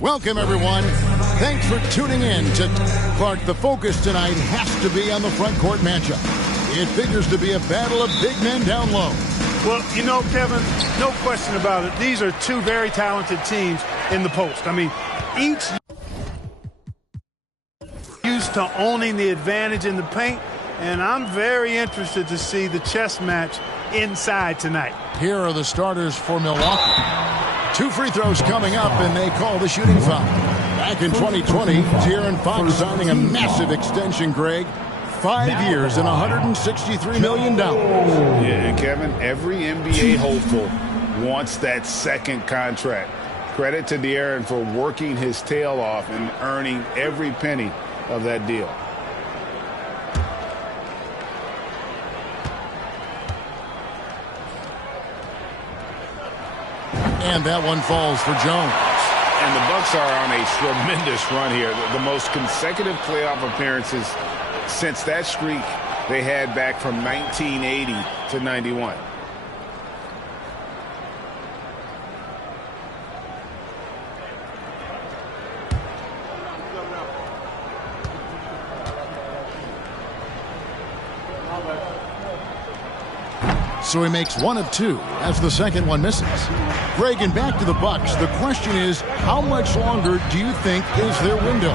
Welcome, everyone. Thanks for tuning in to Clark. The focus tonight has to be on the front court matchup. It figures to be a battle of big men down low. Well, you know, Kevin, no question about it. These are two very talented teams in the post. I mean, each used to owning the advantage in the paint, and I'm very interested to see the chess match inside tonight. Here are the starters for Milwaukee. 2 free throws coming up, and they call the shooting foul. Back in 2020, De'Aaron Fox signing a massive extension, Greg. 5 years and $163 million. Yeah, and Kevin, every NBA hopeful wants that second contract. Credit to De'Aaron for working his tail off and earning every penny of that deal. And that one falls for Jones. And the Bucks are on a tremendous run here. The most consecutive playoff appearances since that streak they had back from 1980 to 91. So he makes 1 of 2 as the second one misses. Greg, and back to the Bucks. The question is, how much longer do you think is their window?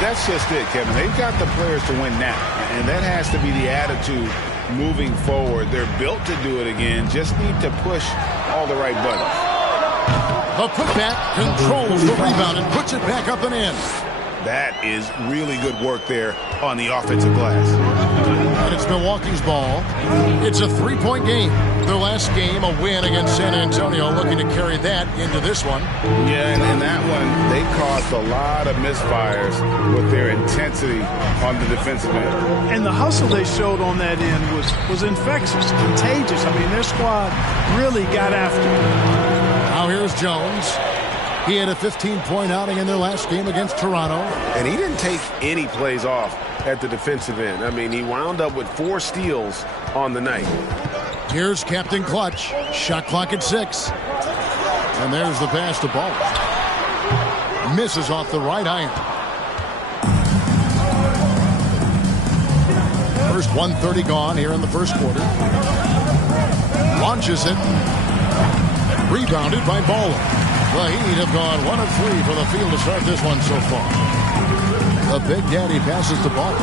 That's just it, Kevin. They've got the players to win now, and that has to be the attitude moving forward. They're built to do it again, just need to push all the right buttons. The putback controls the rebound and puts it back up and in. That is really good work there on the offensive glass. And it's Milwaukee's ball. It's a 3-point game. Their last game, a win against San Antonio, looking to carry that into this one. Yeah, and in that one, they caused a lot of misfires with their intensity on the defensive end. And the hustle they showed on that end was infectious, contagious. I mean, their squad really got after it. Now here's Jones. He had a 15-point outing in their last game against Toronto. And he didn't take any plays off at the defensive end. I mean, he wound up with 4 steals on the night. Here's Captain Clutch. Shot clock at 6. And there's the pass to Ball. Misses off the right iron. First 1:30 gone here in the first quarter. Launches it. Rebounded by Ball. The Heat have gone 1 of 3 from the field to start this one so far. The Big Daddy passes the ball.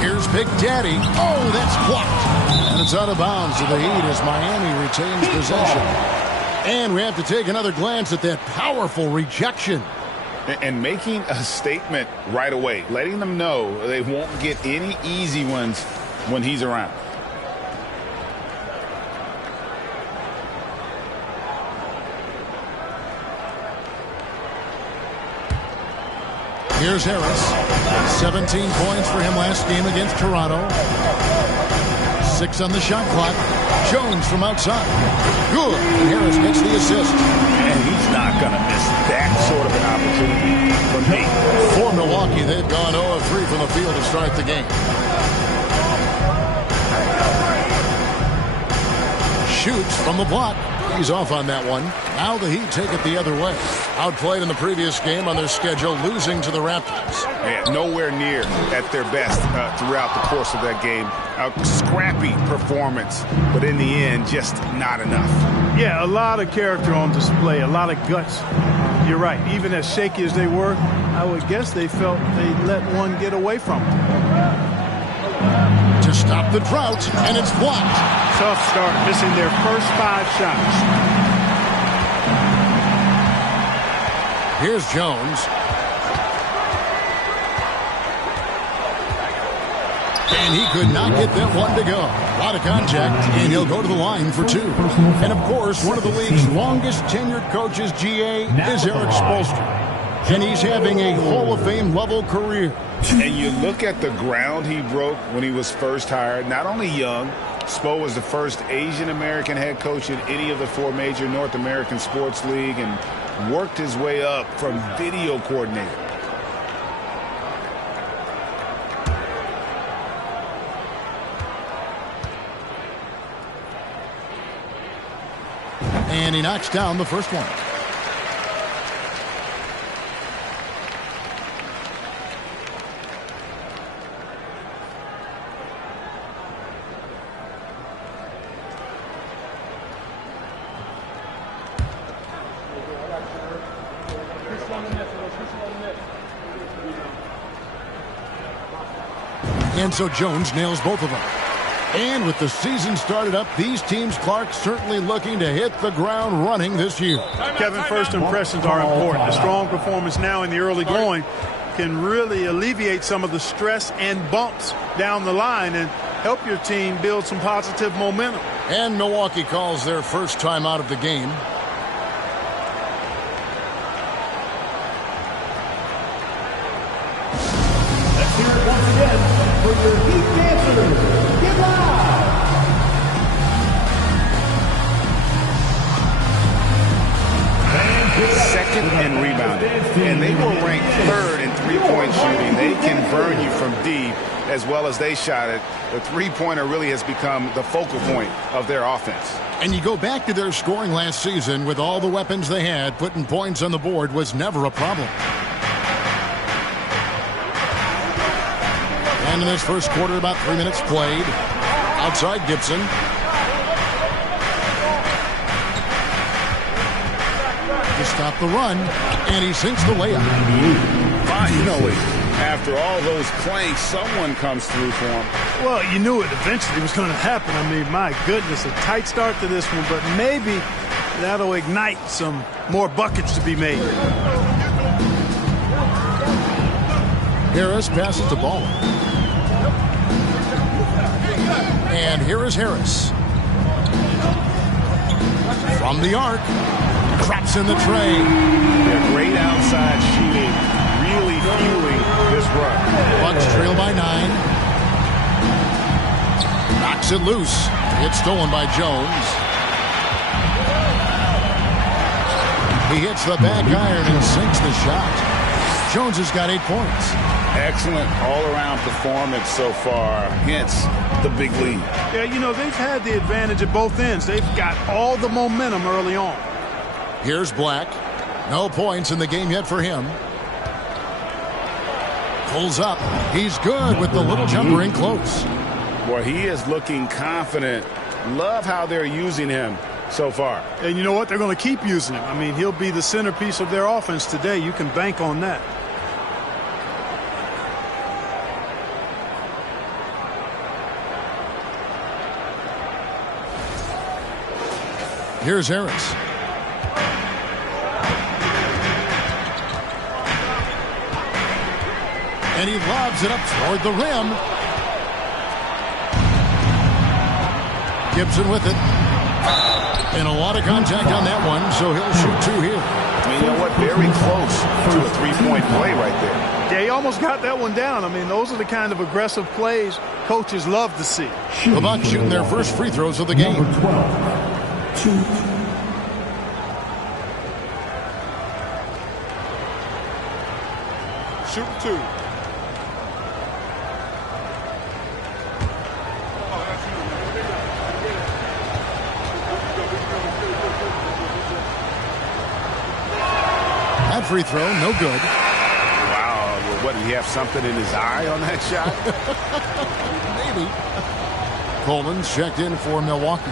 Here's Big Daddy. Oh, that's blocked. And it's out of bounds to the Heat as Miami retains possession. And we have to take another glance at that powerful rejection. And making a statement right away, letting them know they won't get any easy ones when he's around. Here's Harris. 17 points for him last game against Toronto. 6 on the shot clock. Jones from outside. Good. And Harris gets the assist. And he's not going to miss that sort of an opportunity from me. For Milwaukee, they've gone 0 of 3 from the field to start the game. Shoots from the block. He's off on that one. Now the Heat take it the other way. Outplayed in the previous game on their schedule, losing to the Raptors. Yeah, nowhere near at their best throughout the course of that game. A scrappy performance, but in the end, just not enough. Yeah, a lot of character on display, a lot of guts. You're right. Even as shaky as they were, I would guess they felt they let one get away from them. To stop the drought, and it's blocked. Tough start, missing their first 5 shots. Here's Jones. And he could not get that one to go. A lot of contact, and he'll go to the line for 2. And, of course, one of the league's longest tenured coaches, GA, is Eric Spoelstra. And he's having a Hall of Fame level career. And you look at the ground he broke when he was first hired. Not only young, Spo was the first Asian-American head coach in any of the 4 major North American sports league and worked his way up from video coordinator. And he knocks down the first one. And so Jones nails both of them. And with the season started up, these teams, Clark, certainly looking to hit the ground running this year. Kevin, first impressions are important. A strong performance now in the early going can really alleviate some of the stress and bumps down the line and help your team build some positive momentum. And Milwaukee calls their first time out of the game. Let's hear it once again for your Heat dancers. Get loud! Second and rebounded. And they were ranked third in three-point shooting. They can burn you from deep as well as they shot it. The three-pointer really has become the focal point of their offense. And you go back to their scoring last season with all the weapons they had, putting points on the board was never a problem. And in this first quarter, about 3 minutes played. Outside Gibson. To stop the run, and he sinks the layup. Finally, after all those planks, someone comes through for him. Well, you knew it eventually was going to happen. I mean, my goodness, a tight start to this one, but maybe that'll ignite some more buckets to be made. Harris passes the ball. And here is Harris. From the arc. Drops in the tray. They're great outside shooting, really fueling this run. Bucks trail by 9. Knocks it loose. It's stolen by Jones. He hits the back iron and sinks the shot. Jones has got 8 points. Excellent all-around performance so far, hence the big lead. Yeah, you know, they've had the advantage at both ends. They've got all the momentum early on. Here's Black. No points in the game yet for him. Pulls up. He's good with the little jumper in close. Boy, he is looking confident. Love how they're using him so far. And you know what? They're going to keep using him. I mean, he'll be the centerpiece of their offense today. You can bank on that. Here's Harris. And he lobs it up toward the rim. Gibson with it. And a lot of contact on that one, so he'll shoot 2 here. You know what? Very close to a three-point play right there. Yeah, he almost got that one down. I mean, those are the kind of aggressive plays coaches love to see. The Bucks shooting their first free throws of the game. Number 12, shoot. Shoot 2. That free throw, no good. Wow, what, did he have something in his eye on that shot? Maybe. Coleman's checked in for Milwaukee.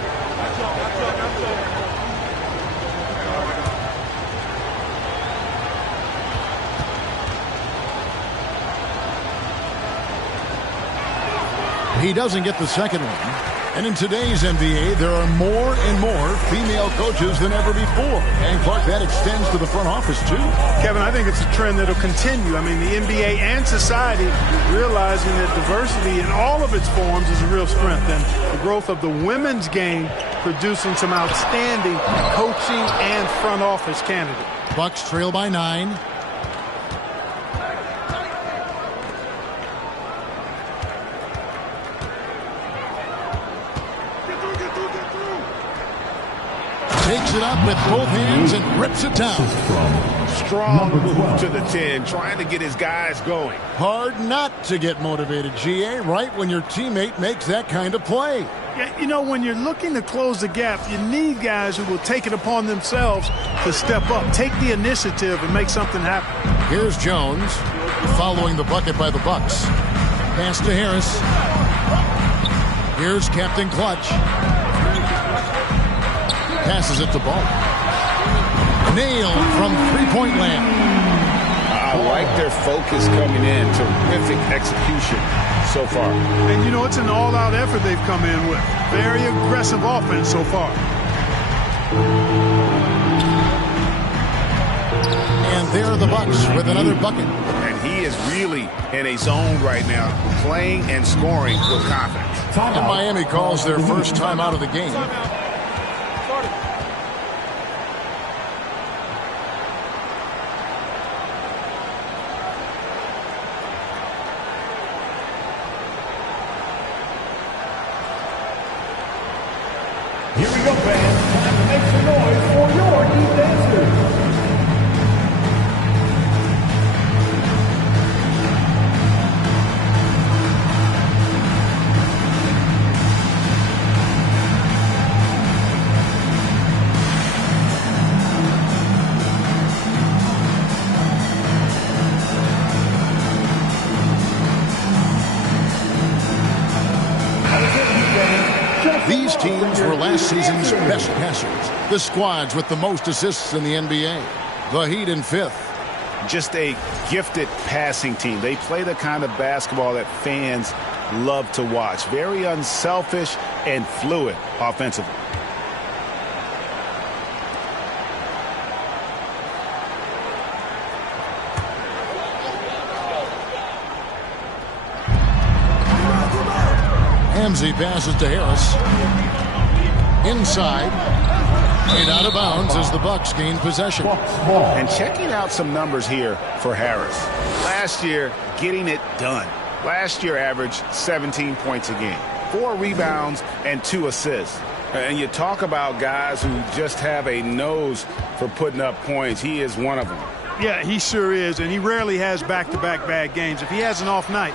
He doesn't get the second one. And in today's NBA, there are more and more female coaches than ever before. And, Clark, that extends to the front office, too. Kevin, I think it's a trend that'll continue. I mean, the NBA and society realizing that diversity in all of its forms is a real strength. And the growth of the women's game producing some outstanding coaching and front office candidates. Bucks trail by 9. Takes it up with both hands and rips it down. Strong move to the 10, trying to get his guys going. Hard not to get motivated, GA, right when your teammate makes that kind of play. Yeah, you know, when you're looking to close the gap, you need guys who will take it upon themselves to step up, take the initiative, and make something happen. Here's Jones, following the bucket by the Bucks. Pass to Harris. Here's Captain Clutch. Passes it to Ball. Nailed from three-point land. like their focus coming in. Terrific execution so far. And, you know, it's an all-out effort they've come in with. Very aggressive offense so far. And there are the Bucks with another bucket. And he is really in a zone right now, playing and scoring with confidence. And Miami calls their first time out of the game. Here we go, fans. Time to make some noise for your Heat dancers. These teams were last season's best passers. The squads with the most assists in the NBA. The Heat in 5th. Just a gifted passing team. They play the kind of basketball that fans love to watch. Very unselfish and fluid offensively. Ramsey passes to Harris. Inside. And out of bounds as the Bucks gain possession. And checking out some numbers here for Harris. Last year, getting it done. Last year averaged 17 points a game. 4 rebounds and 2 assists. And you talk about guys who just have a nose for putting up points. He is one of them. Yeah, he sure is, and he rarely has back-to-back bad games. If he has an off night,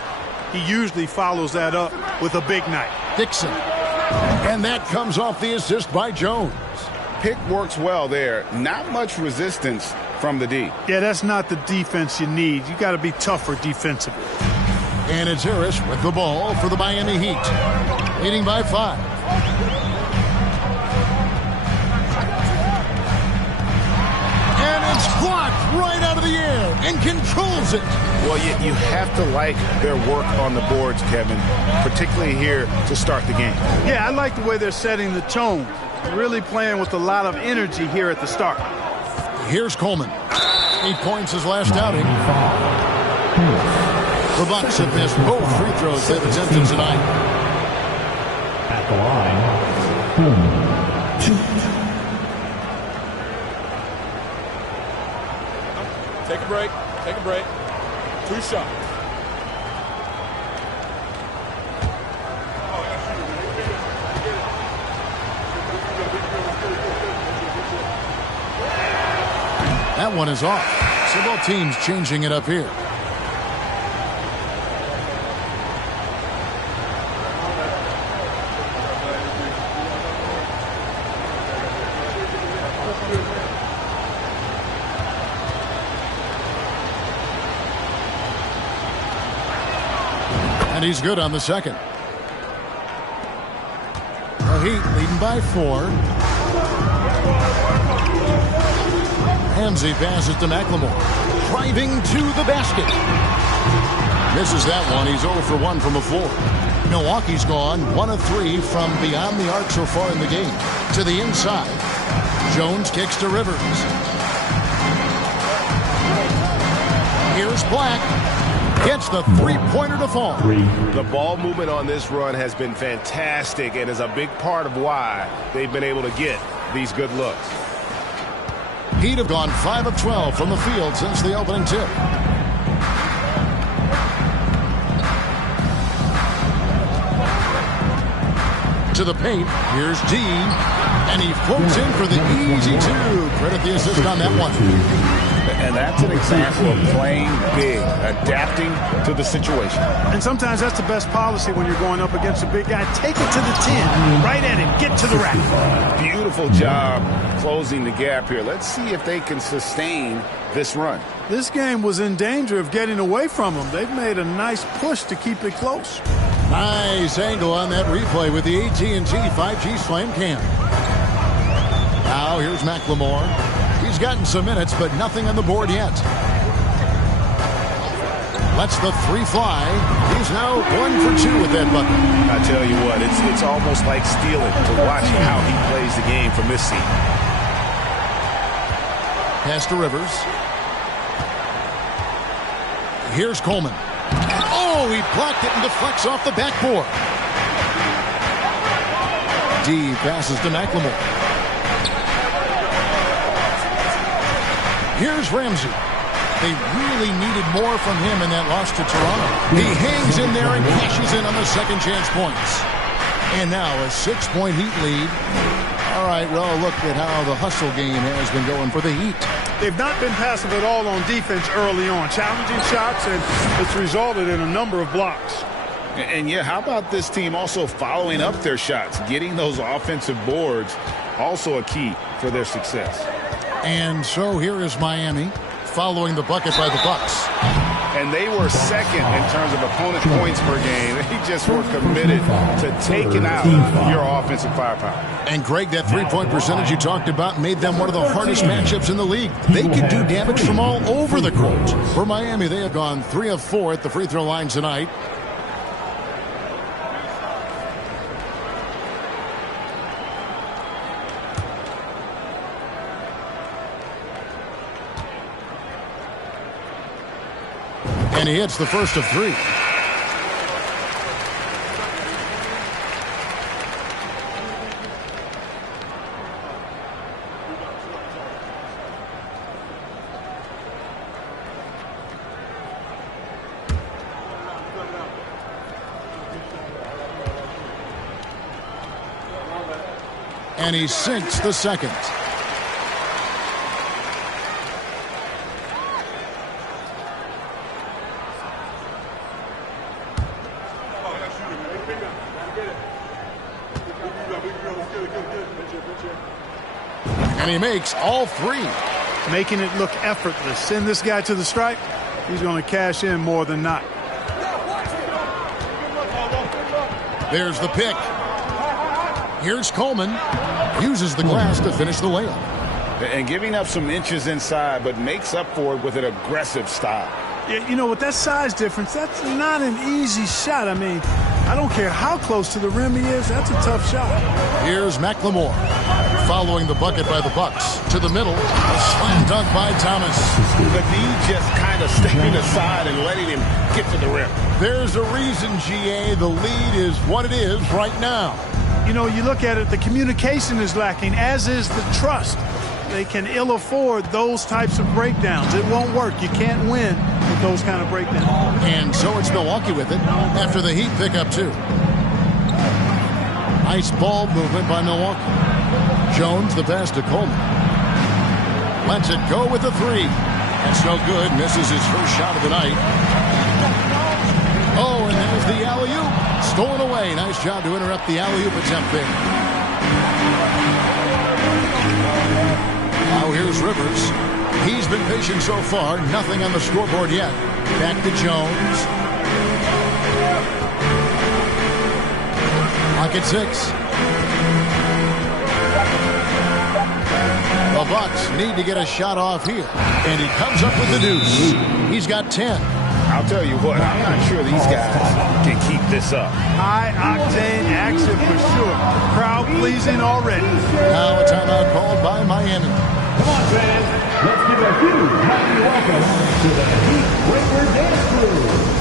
he usually follows that up with a big night. Dixon. And that comes off the assist by Jones. Pick works well there. Not much resistance from the D. Yeah, that's not the defense you need. You got to be tougher defensively. And it's Harris with the ball for the Miami Heat. Leading by 5. And it's blocked right out of the air and controls it. Well, you have to like their work on the boards, Kevin, particularly here to start the game. Yeah, I like the way they're setting the tone. Really playing with a lot of energy here at the start. Here's Coleman. 8 points his last outing. The Bucks have missed both free throws they've attempted tonight. At the line, 2. Take a break. Take a break. 2 shots. That one is off. So both teams changing it up here. And he's good on the second. The Heat leading by 4. Ramsey passes to McLemore. Driving to the basket. Misses that one. He's 0 for 1 from the floor. Milwaukee's gone 1 of 3 from beyond the arc so far in the game. To the inside. Jones kicks to Rivers. Here's Black. Gets the three-pointer to fall. The ball movement on this run has been fantastic and is a big part of why they've been able to get these good looks. Heat have gone 5 of 12 from the field since the opening tip. To the paint. Here's D. And he floats in for the easy 2. Credit the assist on that one. And that's an example of playing big, adapting to the situation. And sometimes that's the best policy when you're going up against a big guy. Take it to the 10. Right at it. Get to the rack. Beautiful job closing the gap here. Let's see if they can sustain this run. This game was in danger of getting away from them. They've made a nice push to keep it close. Nice angle on that replay with the AT&T 5G Slam Cam. Now here's McLemore. He's gotten some minutes, but nothing on the board yet. Lets the three fly. He's now 1 for 2 with that bucket. I tell you what, it's almost like stealing to watch how he plays the game from this seat. Pass to Rivers. Here's Coleman. Oh, he blocked it and deflects off the backboard. D passes to McLemore. Here's Ramsey. They really needed more from him in that loss to Toronto. He hangs in there and cashes in on the second chance points. And now a 6-point Heat lead. All right, well, look at how the hustle game has been going for the Heat. They've not been passive at all on defense early on. Challenging shots, and it's resulted in a number of blocks. And yeah, how about this team also following up their shots? Getting those offensive boards, also a key for their success. And so here is Miami following the bucket by the Bucks. And they were second in terms of opponent points per game. They just were committed to taking out your offensive firepower. And Greg, that three-point percentage you talked about made them one of the hardest matchups in the league. They could do damage from all over the court. For Miami, they have gone 3 of 4 at the free throw line tonight. And he hits the first of 3. And he sinks the second. And he makes all 3. Making it look effortless. Send this guy to the stripe. He's going to cash in more than not. There's the pick. Here's Coleman. Uses the glass to finish the layup. And giving up some inches inside, but makes up for it with an aggressive style. Yeah, you know, with that size difference, that's not an easy shot. I mean, I don't care how close to the rim he is. That's a tough shot. Here's McLemore following the bucket by the Bucks. To the middle. A slam dunk by Thomas. But he just kind of stepping aside and letting him get to the rim. There's a reason, GA, the lead is what it is right now. You know, you look at it, the communication is lacking, as is the trust. They can ill afford those types of breakdowns. It won't work. You can't win with those kind of breakdowns. And so it's Milwaukee with it after the Heat pick up 2. Nice ball movement by Milwaukee. Jones, the pass to Coleman. Lets it go with the 3. That's no good. Misses his first shot of the night. Oh, and there's the alley-oop. Stolen away. Nice job to interrupt the alley-oop attempt there. Now here's Rivers. He's been patient so far. Nothing on the scoreboard yet. Back to Jones. Clock at 6. The Bucks need to get a shot off here. And he comes up with the deuce. He's got 10. I'll tell you what, I'm not sure these guys can keep this up. High-octane action for sure. Crowd pleasing already. Now a timeout called by Miami. Come on, fans. Let's give a huge happy welcome to the Heat Breaker Dance Crew.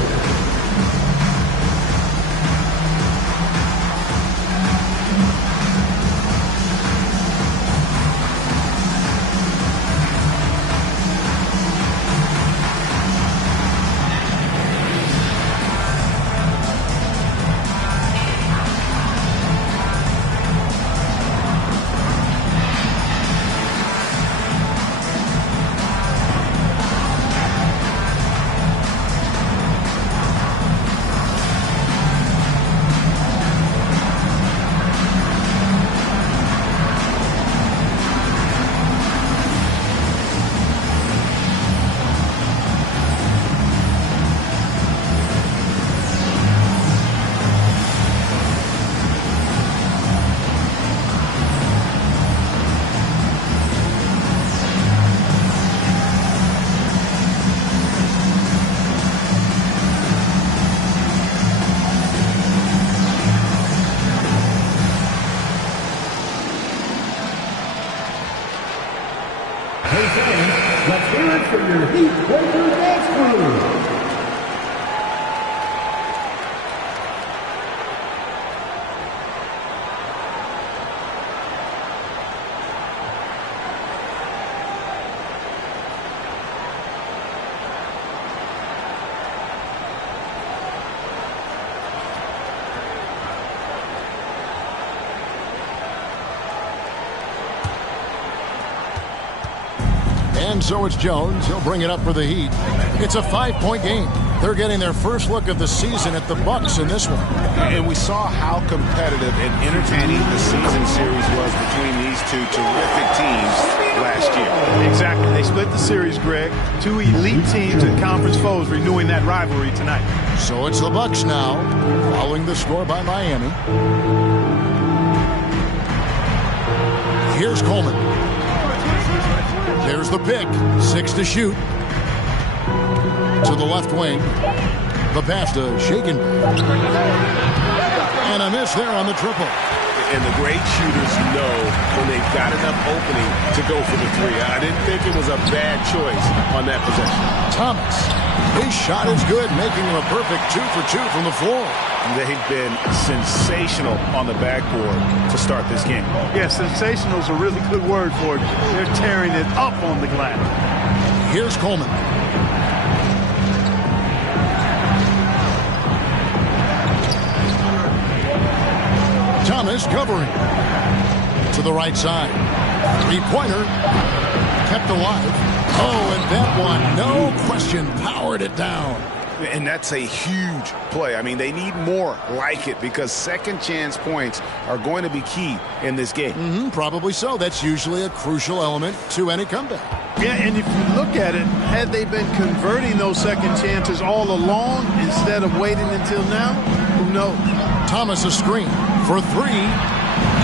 the Heat Breaker Dance Crew. And so it's Jones. He'll bring it up for the Heat. It's a 5-point game. They're getting their first look of the season at the Bucks in this one. And we saw how competitive and entertaining the season series was between these two terrific teams last year. Exactly. They split the series, Greg. Two elite teams and conference foes renewing that rivalry tonight. So it's the Bucks now, following the score by Miami. Here's Coleman. There's the pick. 6 to shoot. To the left wing. The pass to Shaken. And a miss there on the triple. And the great shooters know when they've got enough opening to go for the three. I didn't think it was a bad choice on that possession. Thomas. His shot is good, making him a perfect 2 for 2 from the floor. They've been sensational on the backboard to start this game. Yeah, sensational is a really good word for it. They're tearing it up on the glass. Here's Coleman. Thomas covering. To the right side. Three-pointer. Kept alive. Oh, and that one, no question, powered it down. And that's a huge play. I mean, they need more like it because second chance points are going to be key in this game. Probably so. That's usually a crucial element to any comeback. Yeah, and if you look at it, had they been converting those second chances all along instead of waiting until now, who knows? Thomas a screen for 3.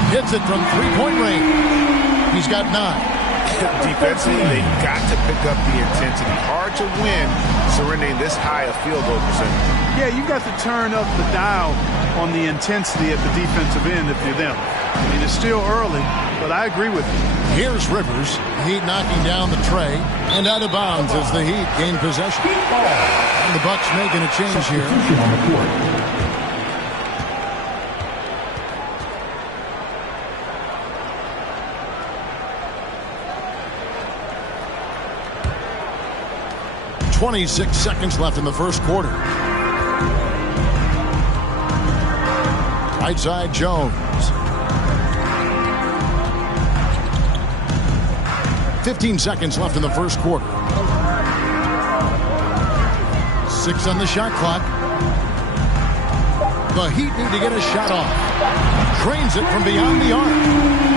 Hits it from three-point range. He's got 9. Defensively, they got to pick up the intensity. Hard to win surrendering this high a field goal percentage. Yeah, you've got to turn up the dial on the intensity at the defensive end if you're them. I mean, it's still early, but I agree with you. Here's Rivers. Heat knocking down the tray and out of bounds as the Heat gain possession. And the Bucks making a change here. 26 seconds left in the first quarter. Right side, Jones. 15 seconds left in the first quarter. 6 on the shot clock. The Heat need to get a shot off. Drains it from beyond the arc.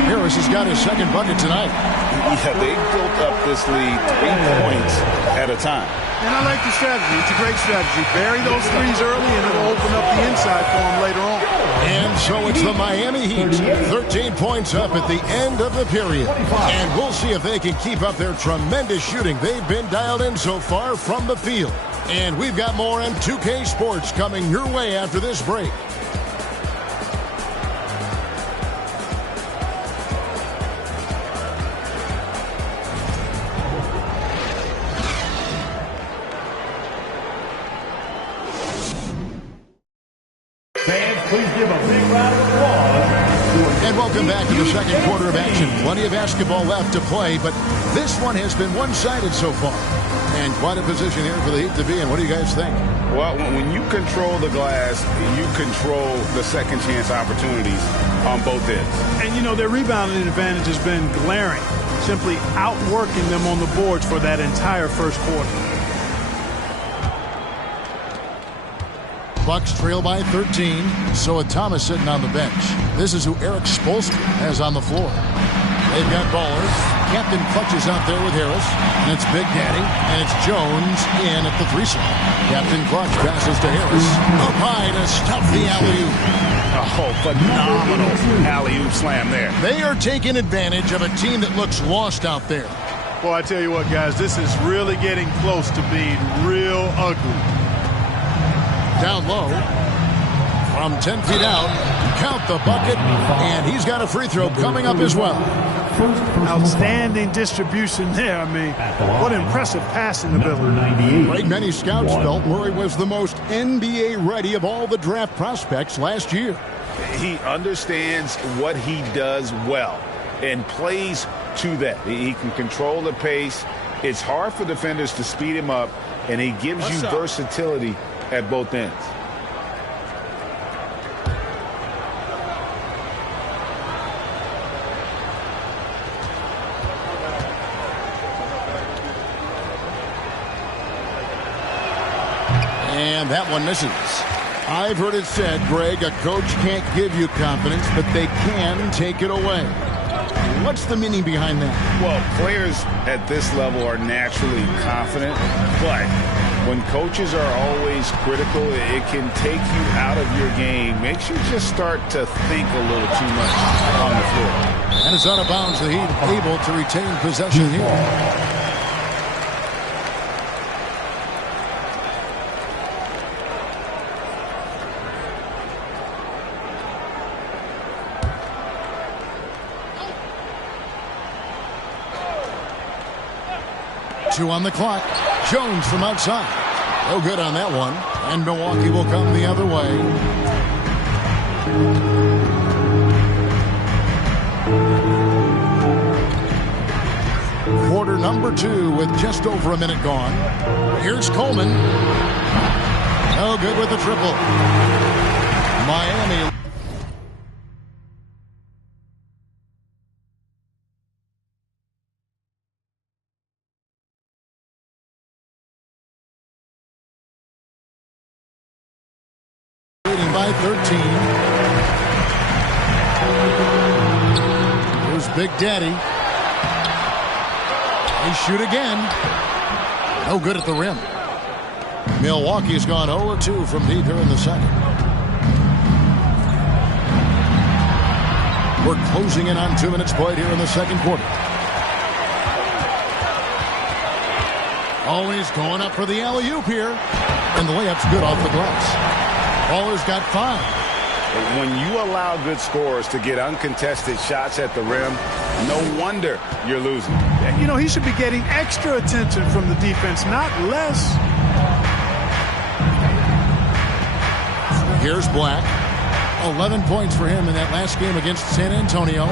Harris has got his second bucket tonight. Yeah, they built up this lead 3 points at a time. And I like the strategy. It's a great strategy. Bury those threes early, and it'll open up the inside for them later on. And so it's the Miami Heat. 13 points up at the end of the period. And we'll see if they can keep up their tremendous shooting. They've been dialed in so far from the field. And we've got more M2K Sports coming your way after this break. Please give a big round of applause. And welcome back to the second quarter of action. Plenty of basketball left to play, but this one has been one-sided so far. And quite a position here for the Heat to be in. What do you guys think? Well, when you control the glass, you control the second chance opportunities on both ends. And, you know, their rebounding advantage has been glaring, simply outworking them on the boards for that entire first quarter. Bucks trail by 13, so with Thomas sitting on the bench. This is who Eric Spoelstra has on the floor. They've got ballers. Captain clutches out there with Harris, and it's Big Daddy, and it's Jones in at the 3 slot. Captain Clutch passes to Harris. Up high to stop the alley-oop. Oh, phenomenal alley-oop slam there. They are taking advantage of a team that looks lost out there. Well, I tell you what, guys, this is really getting close to being real ugly. Down low, from 10 feet out, count the bucket, and he's got a free throw coming up as well. Outstanding distribution there. I mean, what impressive passing ability. Greg, many scouts felt Murray was the most NBA ready of all the draft prospects last year. He understands what he does well and plays to that. He can control the pace. It's hard for defenders to speed him up, and he gives you versatility at both ends. And that one misses. I've heard it said, Greg, a coach can't give you confidence, but they can take it away. What's the meaning behind that? Well, players at this level are naturally confident, but when coaches are always critical, it can take you out of your game. Makes you just start to think a little too much on the floor. And it's out of bounds. The Heat able to retain possession here. 2 on the clock. Jones from outside. No good on that one. And Milwaukee will come the other way. Quarter number 2 with just over a minute gone. Here's Coleman. No good with the triple. Miami. By 13. Here's Big Daddy. They shoot again. No good at the rim. Milwaukee's gone 0-2 from deep here in the second. We're closing in on 2 minutes played here in the second quarter. Always going up for the alley-oop here. And the layup's good off the glass. Baller's got 5. When you allow good scorers to get uncontested shots at the rim, no wonder you're losing. You know, he should be getting extra attention from the defense, not less. Here's Black. 11 points for him in that last game against San Antonio.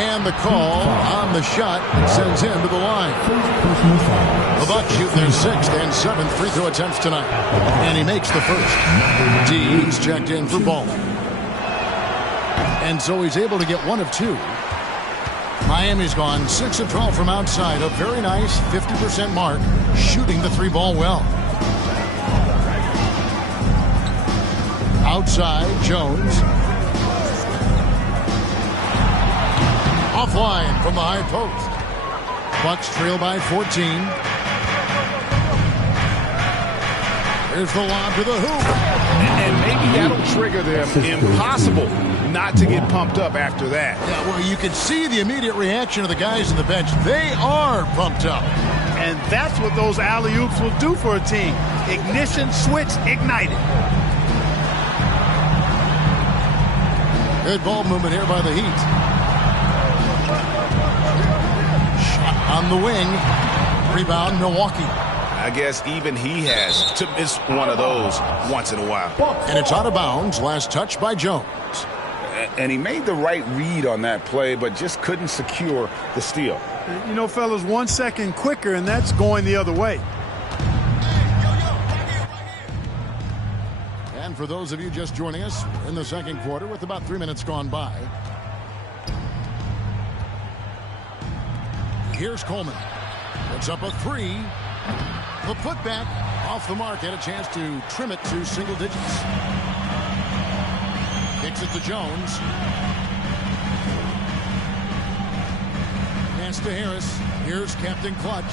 And the call on the shot sends him to the line. The Bucks shooting their 6th and 7th free throw attempts tonight. And he makes the first. Dean's checked in for Ball. And so he's able to get 1 of 2. Miami's gone 6 of 12 from outside. A very nice 50% mark, shooting the 3-ball well. Outside, Jones. Offline from the high post. Bucks trail by 14. Here's the lob to the hoop. And maybe that'll trigger them. Impossible not to get pumped up after that. Yeah, well, you can see the immediate reaction of the guys on the bench. They are pumped up. And that's what those alley-oops will do for a team. Ignition, switch, ignited. Good ball movement here by the Heat. On the wing. Rebound, Milwaukee. I guess even he has to miss one of those once in a while. And it's out of bounds. Last touch by Jones. And he made the right read on that play, but just couldn't secure the steal. You know, fellas, 1 second quicker, and that's going the other way. And for those of you just joining us in the second quarter with about 3 minutes gone by. Here's Coleman. Puts up a 3. The putback off the mark. Had a chance to trim it to single digits. Kicks it to Jones. Pass to Harris. Here's Captain Clutch.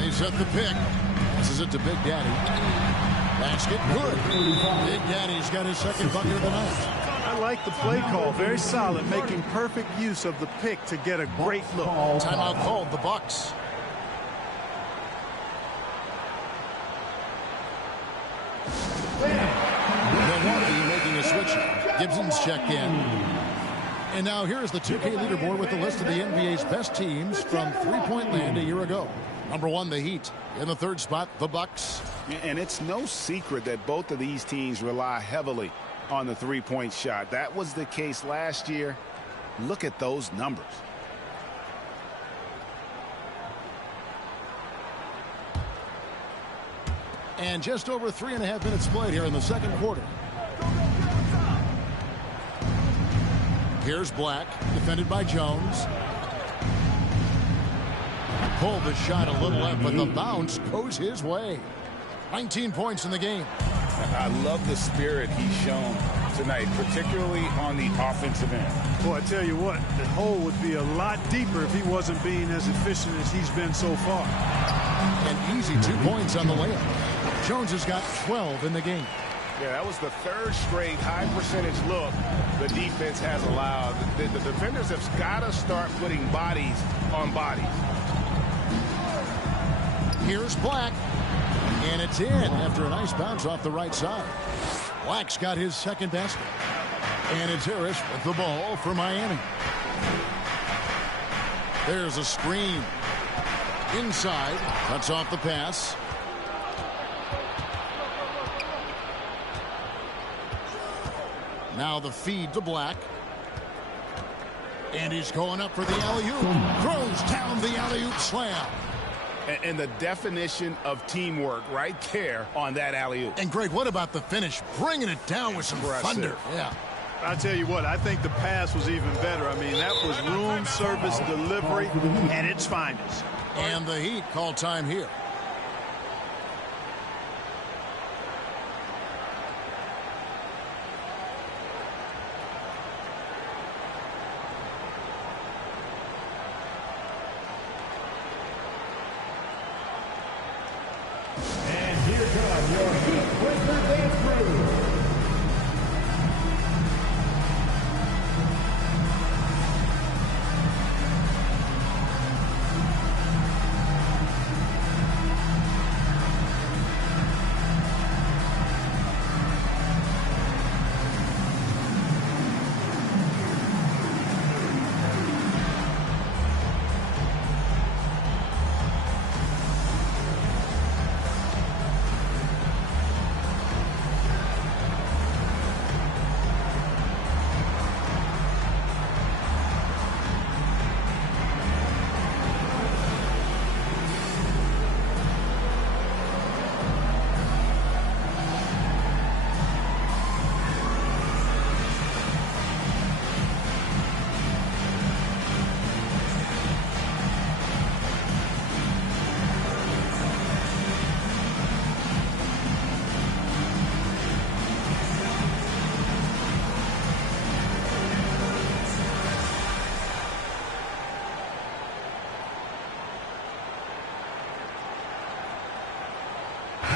They set the pick. Passes it to Big Daddy. Basket good. Big Daddy's got his second bucket of the night. I like the play call. Very solid, making perfect use of the pick to get a great look. Timeout called, the Bucks. Gibson's checked in. And now here's the 2K leaderboard with the list of the NBA's best teams from three-point land a year ago. Number 1, the Heat. In the 3rd spot, the Bucks. And it's no secret that both of these teams rely heavily on the three-point shot. That was the case last year. Look at those numbers. And just over 3.5 minutes played here in the second quarter. Here's Black, defended by Jones. Pulled the shot a little left, but the bounce goes his way. 19 points in the game. I love the spirit he's shown tonight, particularly on the offensive end. Boy, I tell you what, the hole would be a lot deeper if he wasn't being as efficient as he's been so far. An easy 2 points on the layup. Jones has got 12 in the game. Yeah, that was the 3rd straight high percentage look the defense has allowed. The defenders have got to start putting bodies on bodies. Here's Black. And it's in after a nice bounce off the right side. Black's got his second basket. And it's Harris with the ball for Miami. There's a screen. Inside. Cuts off the pass. Now the feed to Black. And he's going up for the alley-oop. Throws down the alley-oop slam. And the definition of teamwork right there on that alley-oop. And Greg, what about the finish? Bringing it down with some thunder. Yeah. I tell you what, I think the pass was even better. I mean, that was room service delivery at its finest. And the Heat call time here.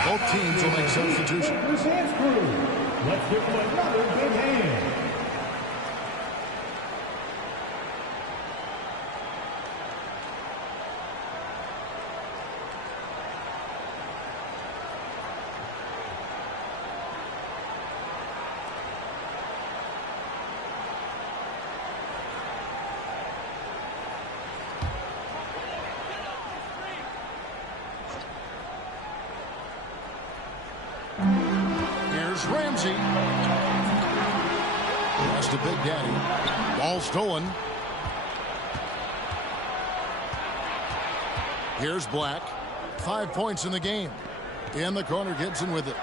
Both teams will make substitutions. Let's give them another big hand. Ramsey. That's to Big Daddy. Ball stolen. Here's Black. 5 points in the game. In the corner, Gibson with it.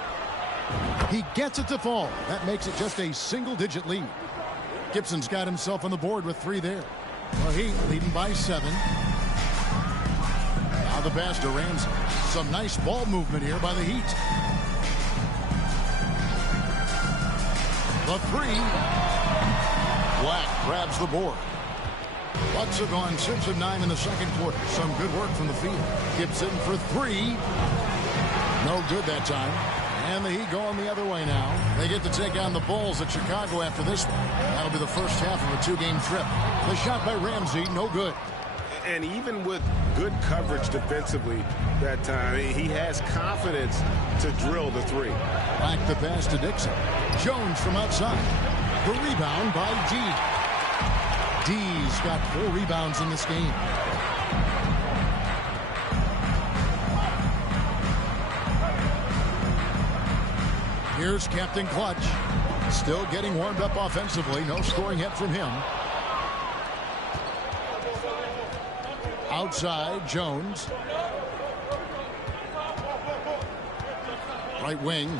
He gets it to fall. That makes it just a single-digit lead. Gibson's got himself on the board with 3 there. The Heat leading by 7. Now the pass to Ramsey. Some nice ball movement here by the Heat. The 3. Black grabs the board. Bucks have gone 6 of 9 in the second quarter. Some good work from the field. Gibson for 3. No good that time. And the Heat going the other way now. They get to take on the Bulls at Chicago after this one. That'll be the first half of a 2-game trip. The shot by Ramsey, no good. And even with good coverage defensively that time, he has confidence to drill the 3. Back the pass to Dixon. Jones from outside. The rebound by D. D's got 4 rebounds in this game. Here's Captain Clutch. Still getting warmed up offensively. No scoring hit from him. Outside, Jones. Right wing.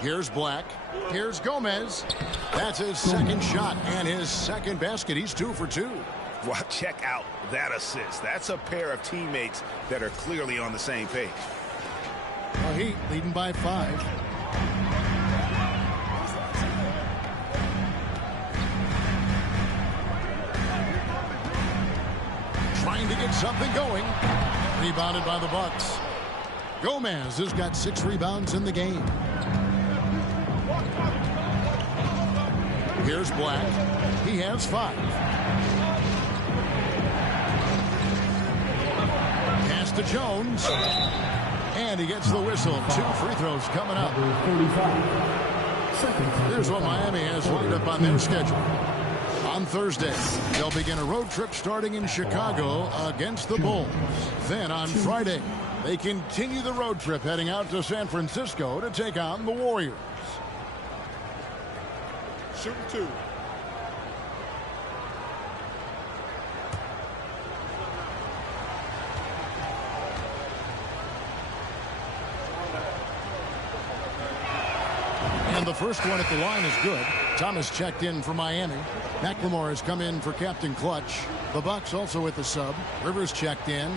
Here's Black. Here's Gomez. That's his second shot and his second basket. He's 2 for 2. Well, check out that assist. That's a pair of teammates that are clearly on the same page. The Heat leading by 5. Trying to get something going. Rebounded by the Bucks. Gomez has got 6 rebounds in the game. Here's Black. He has 5. Pass to Jones. And he gets the whistle. 2 free throws coming up. Here's what Miami has lined up on their schedule. On Thursday, they'll begin a road trip starting in Chicago against the Bulls. Then on Friday, they continue the road trip heading out to San Francisco to take on the Warriors. Shooting 2. And the first one at the line is good. Thomas checked in for Miami. McLemore has come in for Captain Clutch. The Bucks also with the sub. Rivers checked in.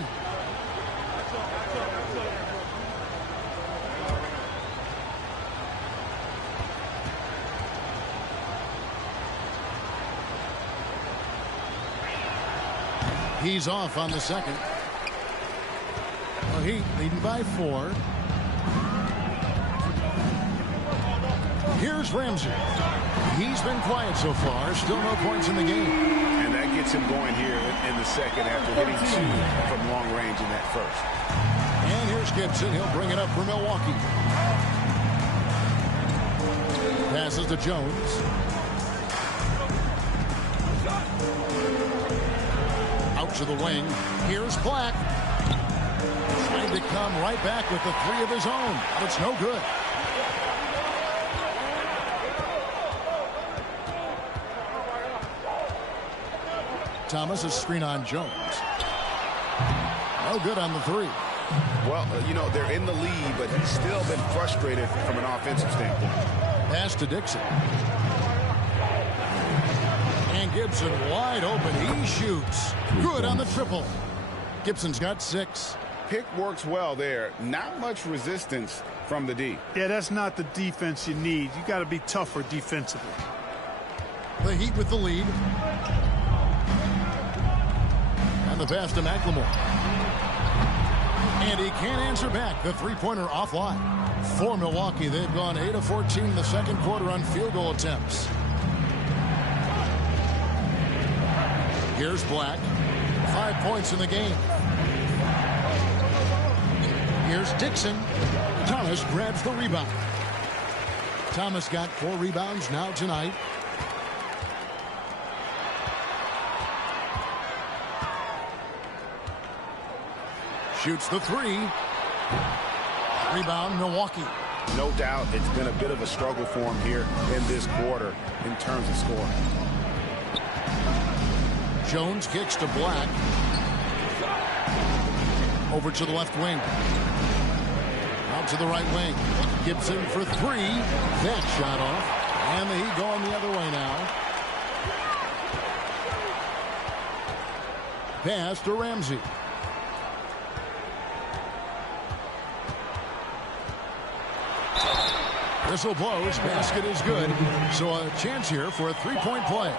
He's off on the second. The Heat leading by 4. Here's Ramsey. He's been quiet so far. Still no points in the game. And that gets him going here in the second after hitting 2 from long range in that first. And here's Gibson. He'll bring it up for Milwaukee. Passes to Jones. Out to the wing. Here's Black. Trying to come right back with the 3 of his own. But it's no good. Thomas, a screen on Jones. No good on the 3. Well, you know, they're in the lead, but he's still been frustrated from an offensive standpoint. Pass to Dixon. And Gibson wide open. He shoots. Good on the triple. Gibson's got 6. Pick works well there. Not much resistance from the D. Yeah, that's not the defense you need. You got to be tougher defensively. The Heat with the lead. And the pass to McLemore. And he can't answer back. The 3-pointer offline. For Milwaukee, they've gone 8 of 14 in the second quarter on field goal attempts. Here's Black. 5 points in the game. Here's Dixon. Thomas grabs the rebound. Thomas got 4 rebounds now tonight. Shoots the 3. Rebound, Milwaukee. No doubt it's been a bit of a struggle for him here in this quarter in terms of scoring. Jones kicks to Black. Over to the left wing. Out to the right wing. Gibson for 3. That shot off. And the Heat going the other way now. Pass to Ramsey. Whistle blows. Basket is good. So a chance here for a 3-point play.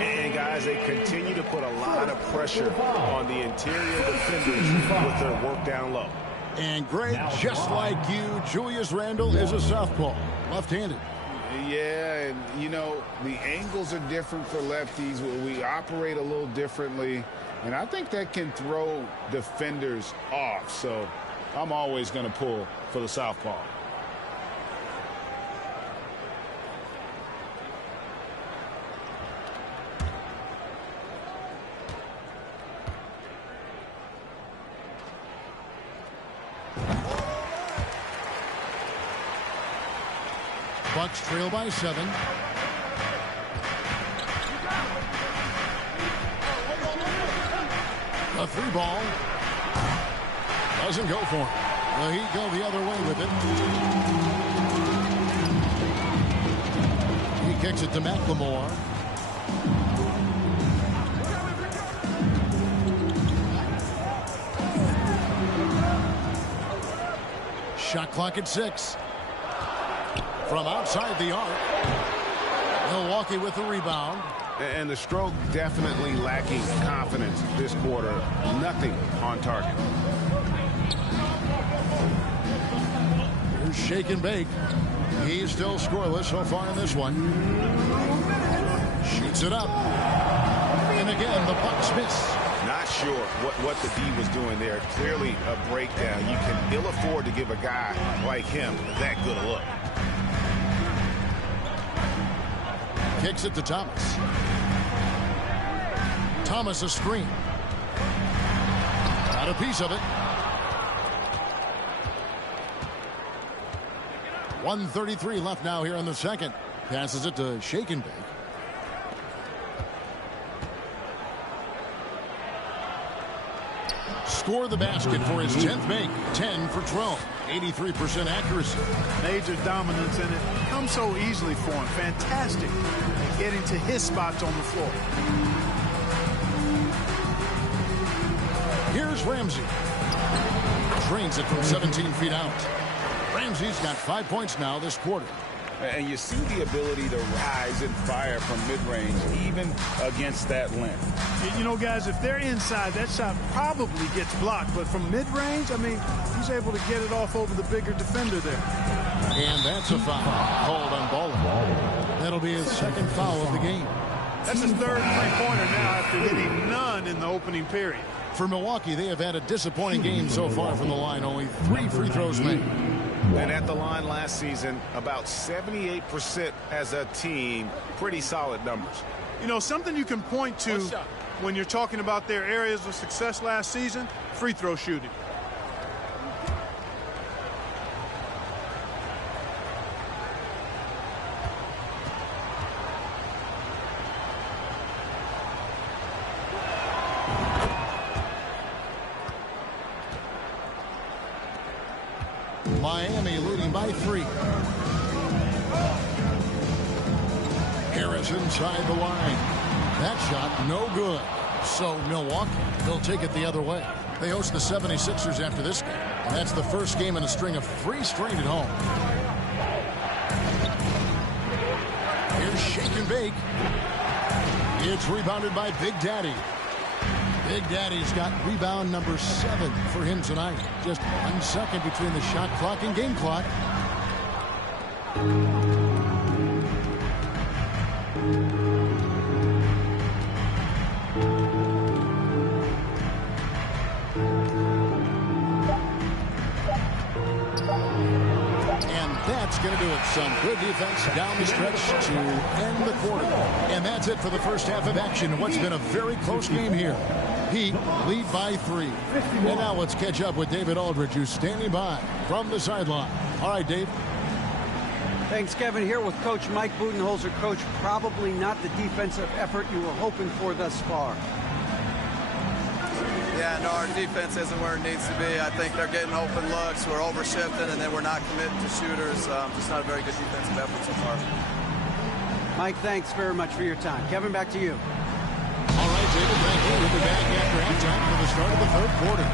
And guys, they continue to put a lot of pressure on the interior defenders with their work down low. And Greg, just like you, Julius Randle is a southpaw, left-handed. Yeah, and you know, the angles are different for lefties. We operate a little differently, and I think that can throw defenders off. So I'm always going to pull for the southpaw. Bucks trail by 7. A 3-ball. Doesn't go for him. The Heat go the other way with it. He kicks it to McLemore. Shot clock at 6. From outside the arc. Milwaukee with the rebound. And the stroke definitely lacking confidence this quarter. Nothing on target. Here's Shake and Bake. He's still scoreless so far in this one. Shoots it up. And again, the Bucks miss. Not sure what the D was doing there. Clearly a breakdown. You can ill afford to give a guy like him that good a look. Kicks it to Thomas. Thomas a screen. Got a piece of it. 1:33 left now here in the second. Passes it to Shake and Bake. Score the basket for his 10th make. 10 for 12. 83% accuracy. Major dominance, and it comes so easily for him. Fantastic at getting to his spots on the floor. Here's Ramsey. Drains it from 17 feet out. Ramsey's got 5 points now this quarter. And you see the ability to rise and fire from mid-range, even against that length. You know, guys, if they're inside, that shot probably gets blocked. But from mid-range, I mean, he's able to get it off over the bigger defender there. And that's a foul called on Baldwin. That'll be his second foul of the game. That's his third three-pointer now after hitting none in the opening period. For Milwaukee, they have had a disappointing game so far from the line. Only 3 free throws made. And at the line last season, about 78% as a team. Pretty solid numbers. You know, something you can point to when you're talking about their areas of success last season, free throw shooting. Miami leading by 3. Harris inside the line. That shot no good. So Milwaukee, they'll take it the other way. They host the 76ers after this game. And that's the first game in a string of 3 straight at home. Here's Shake and Bake. It's rebounded by Big Daddy. Big Daddy's got rebound number 7 for him tonight. Just 1 second between the shot clock and game clock. That's going to do it. Some good defense down the stretch to end the quarter. And that's it for the first half of action. What's been a very close game here. Heat lead by 3. And now let's catch up with David Aldridge, who's standing by from the sideline. All right, Dave. Thanks, Kevin. Here with Coach Mike Budenholzer. Coach, probably not the defensive effort you were hoping for thus far. Yeah, no, our defense isn't where it needs to be. I think they're getting open looks. We're overshifting, and then we're not committing to shooters. Just not a very good defensive effort so far. Mike, thanks very much for your time. Kevin, back to you. All right, David, thank you. We'll be back after halftime for the start of the third quarter.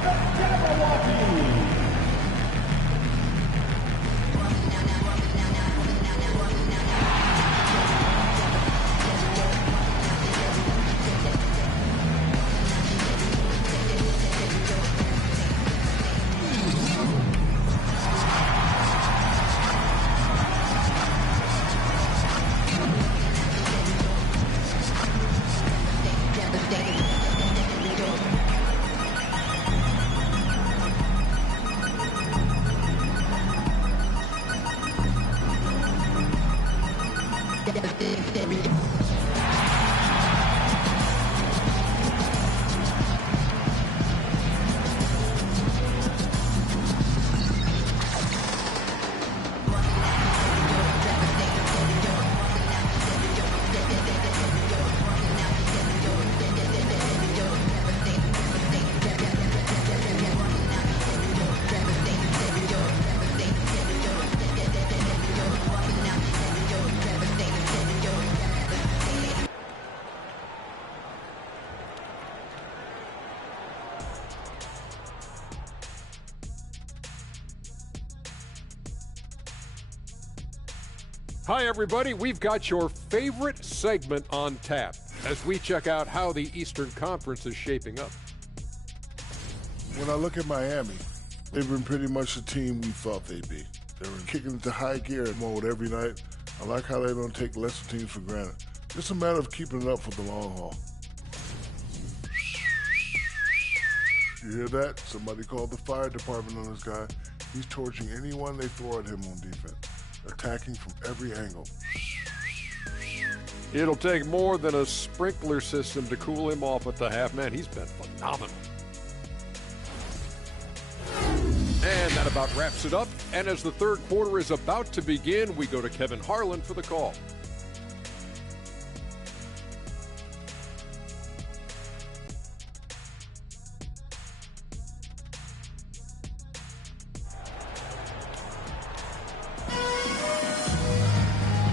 Hi, everybody. We've got your favorite segment on tap as we check out how the Eastern Conference is shaping up. When I look at Miami, they've been pretty much the team we thought they'd be. They were kicking into high gear mode every night. I like how they don't take lesser teams for granted. It's a matter of keeping it up for the long haul. You hear that? Somebody called the fire department on this guy. He's torching anyone they throw at him on defense, attacking from every angle. It'll take more than a sprinkler system to cool him off at the half. Man, he's been phenomenal. And that about wraps it up. And as the third quarter is about to begin, we go to Kevin Harlan for the call.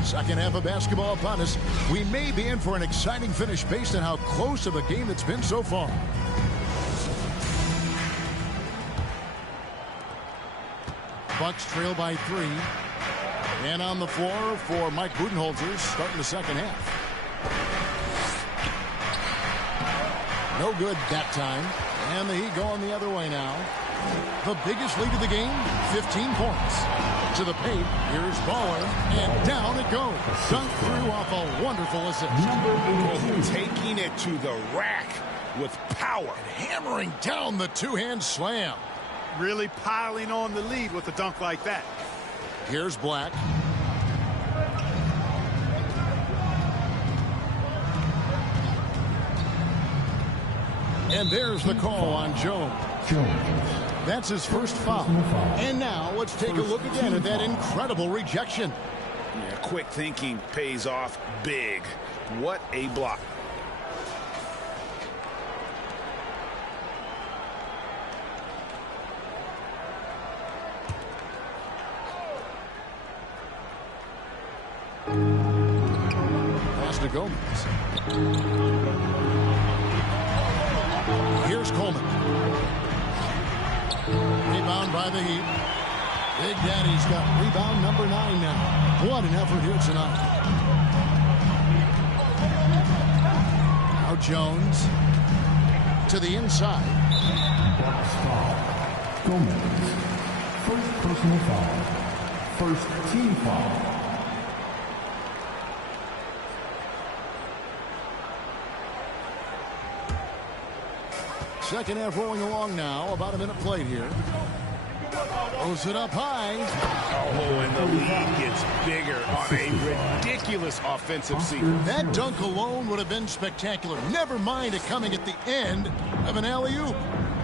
Second half of basketball upon us. We may be in for an exciting finish based on how close of a game it's been so far. Bucks trail by 3. And on the floor for Mike Budenholzer starting the second half. No good that time. And the Heat going the other way now. The biggest lead of the game, 15 points. To the paint, here's Baller, and down it goes. Dunked through off a wonderful assist. Taking it to the rack with power. And hammering down the two-hand slam. Really piling on the lead with a dunk like that. Here's Black. And there's the call on Jones. That's his first foul. And now let's take a look again at that incredible rejection. Yeah, quick thinking pays off big. What a block. Pass to Gomez. Here's Coleman. Rebound by the Heat. Big Daddy's got rebound number 9 now. What an effort here tonight. Now Jones to the inside. Box foul. Gomez. First personal foul. First team foul. Second half rolling along now. About a minute played here. Throws it up high. Oh, and the lead gets bigger on a ridiculous offensive sequence. That dunk alone would have been spectacular. Never mind it coming at the end of an alley-oop.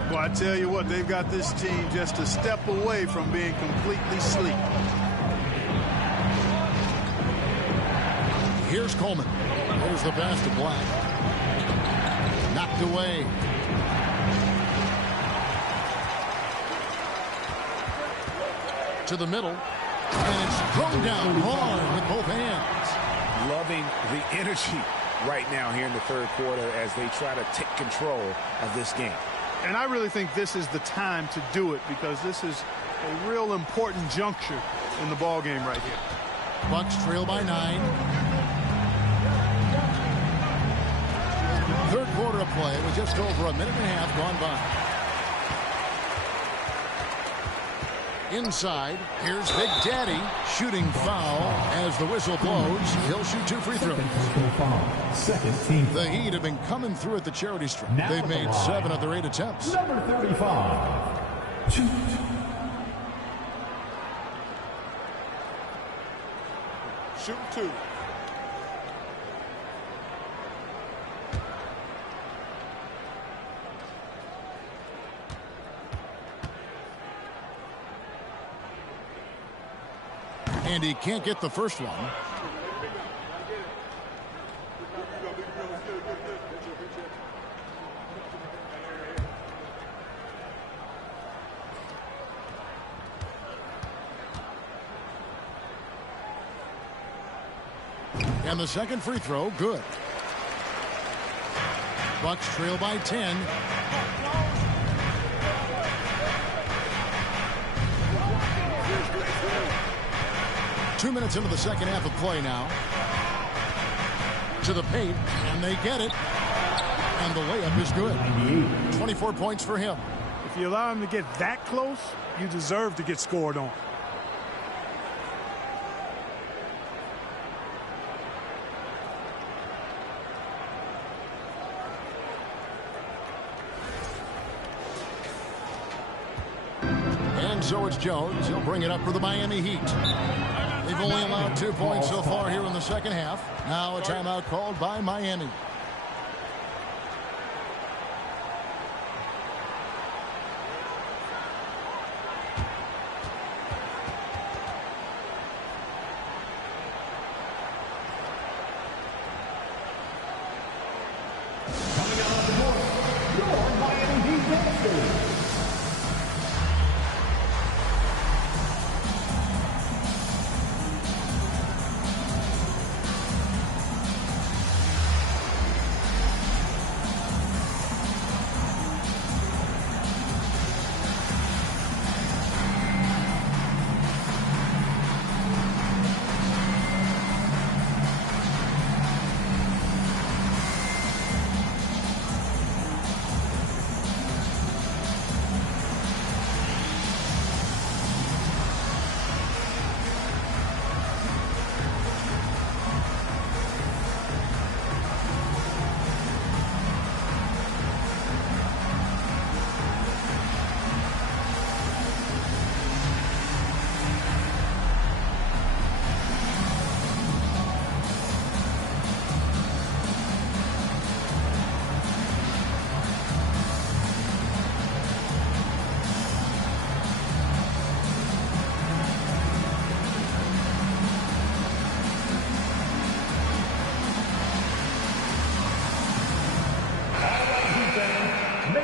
Well, I tell you what, they've got this team just a step away from being completely asleep. Here's Coleman. There's the pass to Black. Knocked away. To the middle, and it's thrown down hard with both hands. Loving the energy right now here in the third quarter as they try to take control of this game. And I really think this is the time to do it because this is a real important juncture in the ball game right here. Bucks trail by 9. Third quarter of play with just over a minute and a half gone by. Inside, here's Big Daddy shooting foul as the whistle blows. He'll shoot 2 free throws. Second team. The Heat have been coming through at the charity stripe. They've made 7 of their 8 attempts. Number 35. Shoot 2. And he can't get the first one. And the second free throw, good. Bucks trail by 10. 2 minutes into the second half of play now. To the paint, and they get it. And the layup is good. 24 points for him. If you allow him to get that close, you deserve to get scored on. And so it's Jones. He'll bring it up for the Miami Heat. They've only allowed 2 points so far here in the second half. Now a timeout called by Miami. Coming out of the court, your Miami Heat Dancers.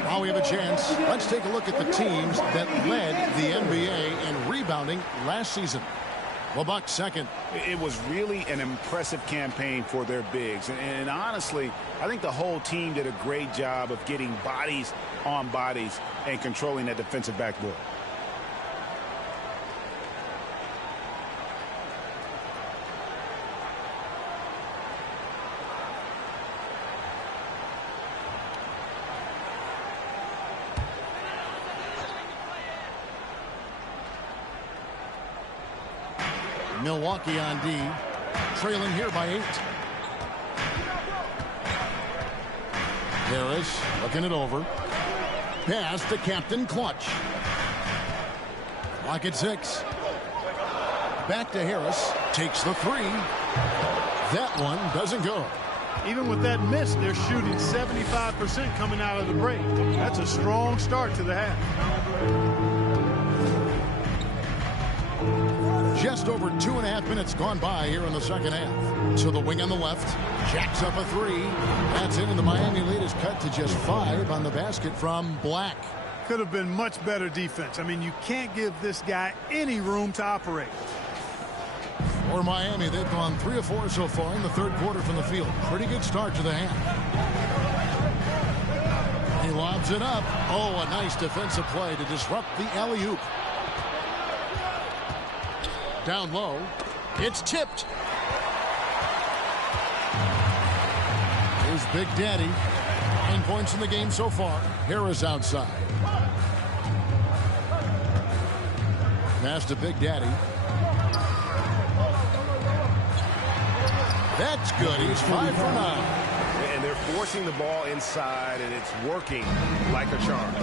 Now we have a chance. Let's take a look at the teams that led the NBA in rebounding last season. Well, Buck second. It was really an impressive campaign for their bigs. And honestly, I think the whole team did a great job of getting bodies on bodies and controlling that defensive backboard. Milwaukee on D, trailing here by 8. Harris looking it over. Pass to Captain Clutch. Clock at 6. Back to Harris. Takes the 3. That one doesn't go. Even with that miss, they're shooting 75% coming out of the break. That's a strong start to the half. Just over 2.5 minutes gone by here in the second half. So the wing on the left jacks up a 3. That's in, and the Miami lead is cut to just 5 on the basket from Black. Could have been much better defense. I mean, you can't give this guy any room to operate. For Miami, they've gone 3 of 4 so far in the third quarter from the field. Pretty good start to the half. He lobs it up. Oh, a nice defensive play to disrupt the alley-oop. Down low. It's tipped. Here's Big Daddy. 9 points in the game so far. Harris outside. Pass to Big Daddy. That's good. He's 5 for 9. And they're forcing the ball inside, and it's working like a charm.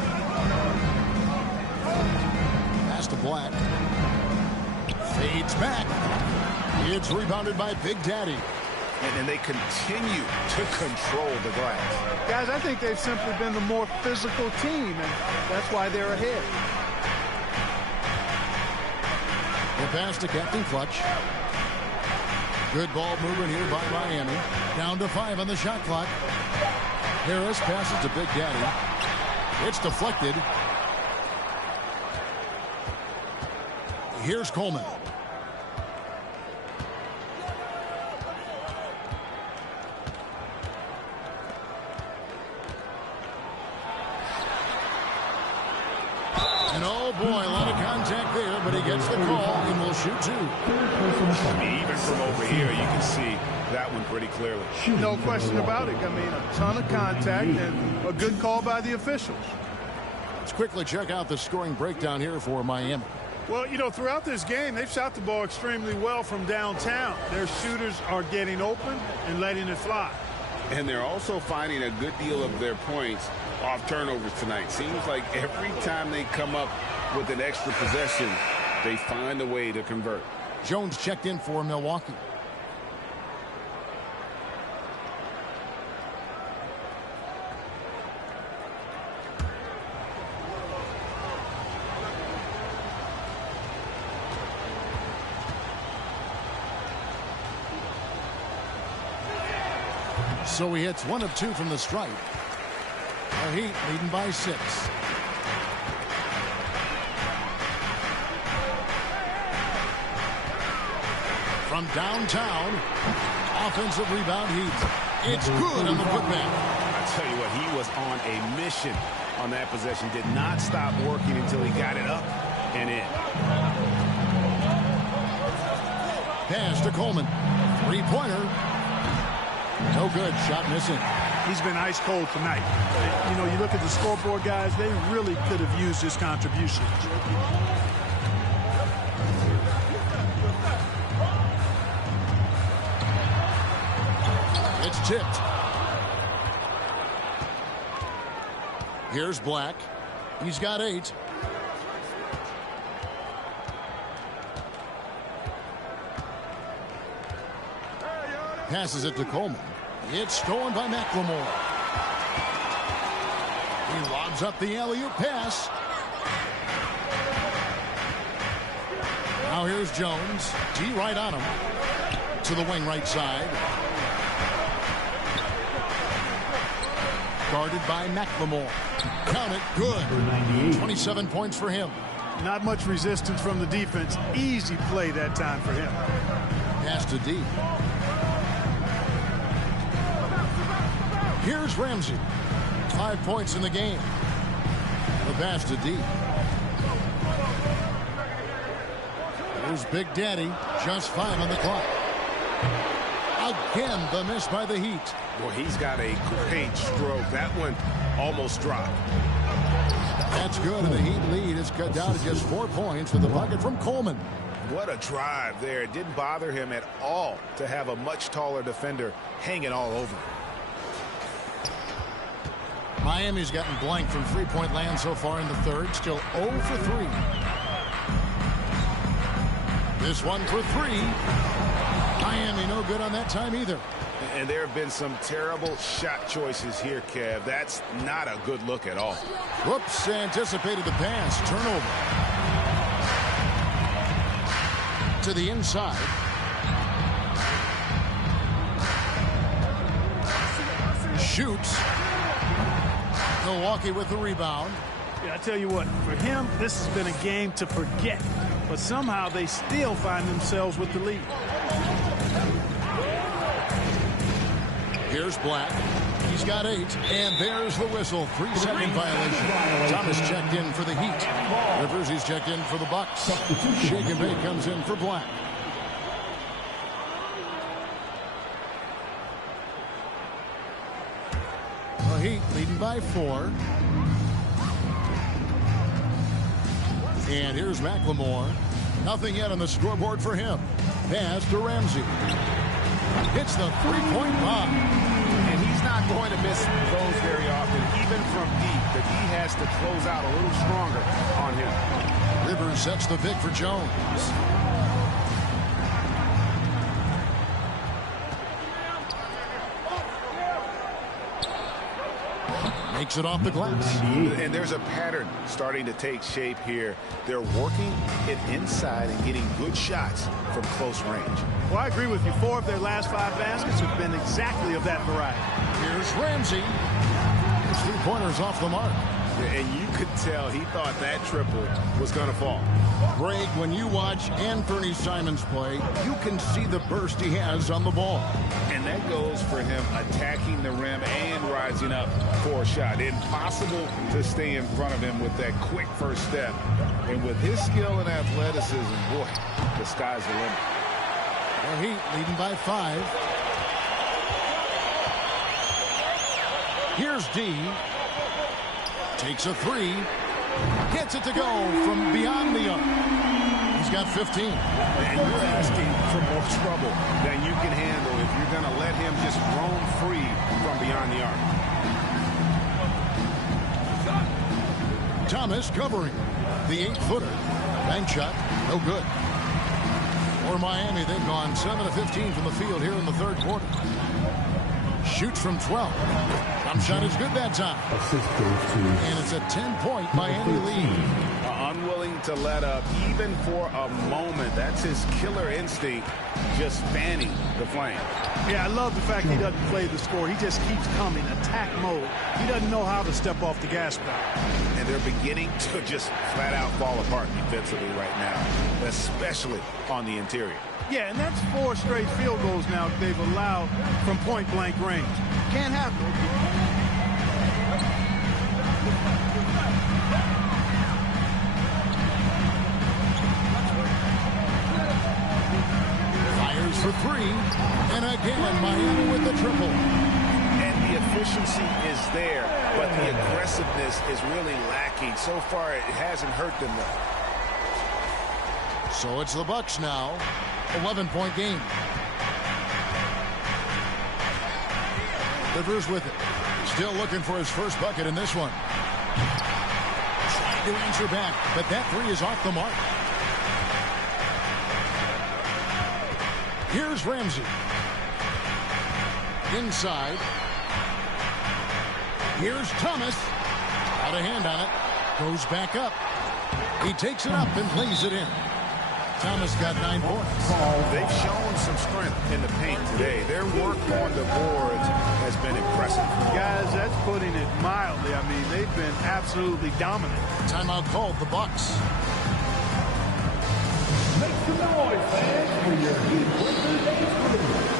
Pass to Black. Fades back. It's rebounded by Big Daddy. And they continue to control the glass. Guys, I think they've simply been the more physical team, and that's why they're ahead. The pass to Captain Clutch. Good ball movement here by Miami. Down to 5 on the shot clock. Harris passes to Big Daddy. It's deflected. Here's Coleman. And oh boy, a lot of contact there, but he gets the call and will shoot two. Even from over here, you can see that one pretty clearly. No question about it. I mean, a ton of contact and a good call by the officials. Let's quickly check out the scoring breakdown here for Miami. Well, you know, throughout this game, they've shot the ball extremely well from downtown. Their shooters are getting open and letting it fly. And they're also finding a good deal of their points off turnovers tonight. Seems like every time they come up with an extra possession, they find a way to convert. Jones checked in for Milwaukee. So he hits 1 of 2 from the stripe. The Heat leading by 6. From downtown, offensive rebound Heat. It's good on the putback. I tell you what, he was on a mission on that possession. Did not stop working until he got it up and in. Pass to Coleman. Three-pointer. No good. Shot missing. He's been ice cold tonight. You know, you look at the scoreboard, guys, they really could have used his contribution. It's tipped. Here's Black. He's got 8. Passes it to Coleman. It's stolen by McLemore. He lobs up the alley-oop pass. Now here's Jones. D right on him. To the wing right side. Guarded by McLemore. Count it. Good. 27 points for him. Not much resistance from the defense. Easy play that time for him. Pass to D. Here's Ramsey. 5 points in the game. The pass to D. Here's Big Daddy. Just 5 on the clock. Again, the miss by the Heat. Well, he's got a great stroke. That one almost dropped. That's good, and the Heat lead is cut down to just 4 points with the bucket from Coleman. What a drive there. It didn't bother him at all to have a much taller defender hanging all over him. Miami's gotten blank from three-point land so far in the third. Still 0 for 3. This one for 3. Miami no good on that time either. And there have been some terrible shot choices here, Kev. That's not a good look at all. Whoops, anticipated the pass. Turnover. To the inside. Shoots. Milwaukee with the rebound. Yeah, I tell you what, for him, this has been a game to forget. But somehow they still find themselves with the lead. Here's Black. He's got 8. And there's the whistle. 3-second violation. Thomas checked in for the Heat. Rivers, he's checked in for the Bucks. Shake and Bake comes in for Black. The Heat leading by 4. And here's McLemore. Nothing yet on the scoreboard for him. Pass to Ramsey. Hits the three-point bomb. And he's not going to miss those very often, even from deep. The D has to close out a little stronger on him. Rivers sets the pick for Jones. Makes it off the glass. And there's a pattern starting to take shape here. They're working it inside and getting good shots from close range. Well, I agree with you. 4 of their last 5 baskets have been exactly of that variety. Here's Ramsey. His 3-pointers off the mark. And you could tell he thought that triple was going to fall. Greg, when you watch Anthony Simons play, you can see the burst he has on the ball. And that goes for him attacking the rim and rising up for a shot. Impossible to stay in front of him with that quick first step. And with his skill and athleticism, boy, the sky's the limit. The Heat leading by 5. Here's D. Takes a 3. Gets it to go from beyond the arc. He's got 15. And you're asking for more trouble than you can handle if you're going to let him just roam free from beyond the arc. Thomas covering the 8-footer. Bank shot, no good. For Miami, they've gone 7 of 15 from the field here in the third quarter. Shoots from 12. Jump shot is good that time. And it's a 10-point Miami lead. Unwilling to let up even for a moment. That's his killer instinct, just fanning the flame. Yeah, I love the fact he doesn't play the score. He just keeps coming, attack mode. He doesn't know how to step off the gas pedal. And they're beginning to just flat out fall apart defensively right now, especially on the interior. Yeah, and that's 4 straight field goals now that they've allowed from point-blank range. Can't happen. Fires for 3. And again, Miami with the triple. And the efficiency is there, but the aggressiveness is really lacking. So far, it hasn't hurt them, though. So it's the Bucks now. 11-point game. Rivers with it. Still looking for his first bucket in this one. Trying to answer back, but that 3 is off the mark. Here's Ramsey. Inside. Here's Thomas. Got a hand on it. Goes back up. He takes it up and plays it in. Thomas got 9 points. They've shown some strength in the paint today. Their work on the boards has been impressive. Guys, that's putting it mildly. I mean, they've been absolutely dominant. Timeout called, the Bucks. Make some noise, fans, for your Heat Breaker Dance Crew.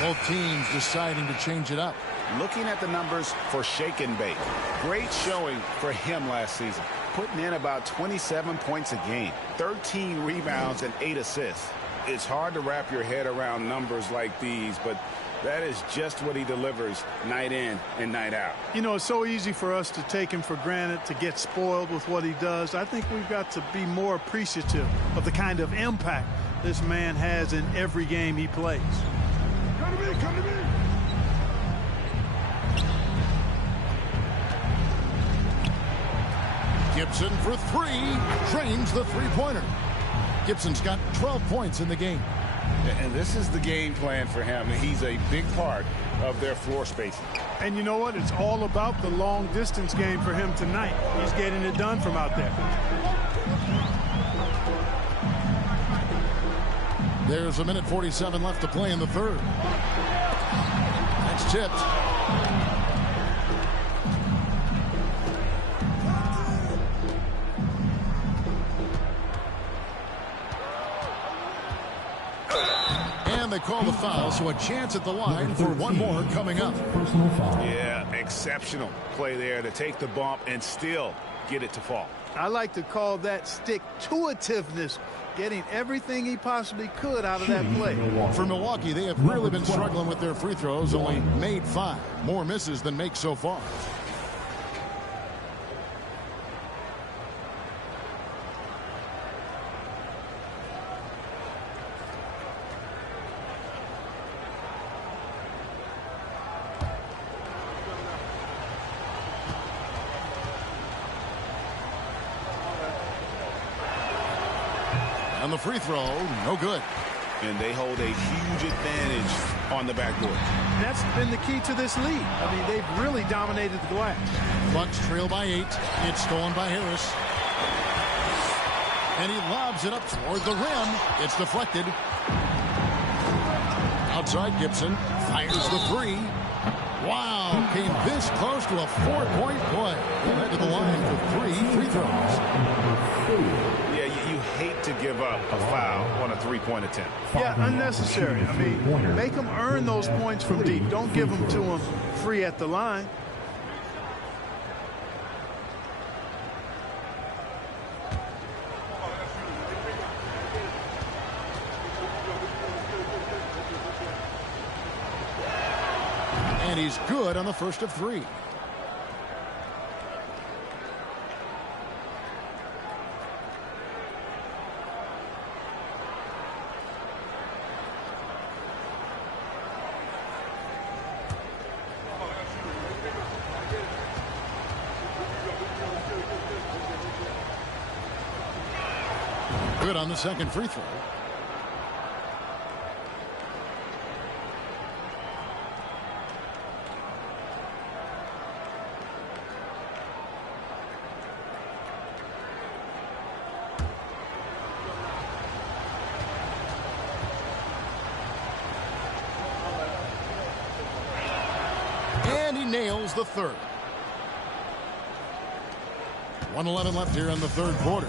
Both teams deciding to change it up. Looking at the numbers for Shake and Bake. Great showing for him last season. Putting in about 27 points a game, 13 rebounds, and 8 assists. It's hard to wrap your head around numbers like these, but that is just what he delivers night in and night out. You know, it's so easy for us to take him for granted, to get spoiled with what he does. I think we've got to be more appreciative of the kind of impact this man has in every game he plays. Come to me, come to me. Gibson for 3. Drains the three-pointer. Gibson's got 12 points in the game. And this is the game plan for him. He's a big part of their floor spacing. And you know what? It's all about the long-distance game for him tonight. He's getting it done from out there. There's 1:47 left to play in the third. That's tipped. call the foul, so a chance at the line for one more coming up. Personal foul. Yeah, exceptional play there to take the bump and still get it to fall. I like to call that stick-to-itiveness, getting everything he possibly could out of that play. For Milwaukee, they have really been struggling with their free throws, only made 5. More misses than makes so far. And the free throw, no good. And they hold a huge advantage on the backboard. And that's been the key to this lead. I mean, they've really dominated the glass. Bucks trail by 8. It's stolen by Harris. And he lobs it up toward the rim. It's deflected. Outside Gibson. Fires the 3. Wow, came this close to a 4-point play. He'll head to the line for 3 free throws. Yeah, you hate to give up a foul on a 3-point attempt. Yeah, unnecessary. I mean, make them earn those points from deep. Don't give them to them free at the line. And he's good on the first of 3. Good on the second free throw. And he nails the third. 1:11 left here in the third quarter.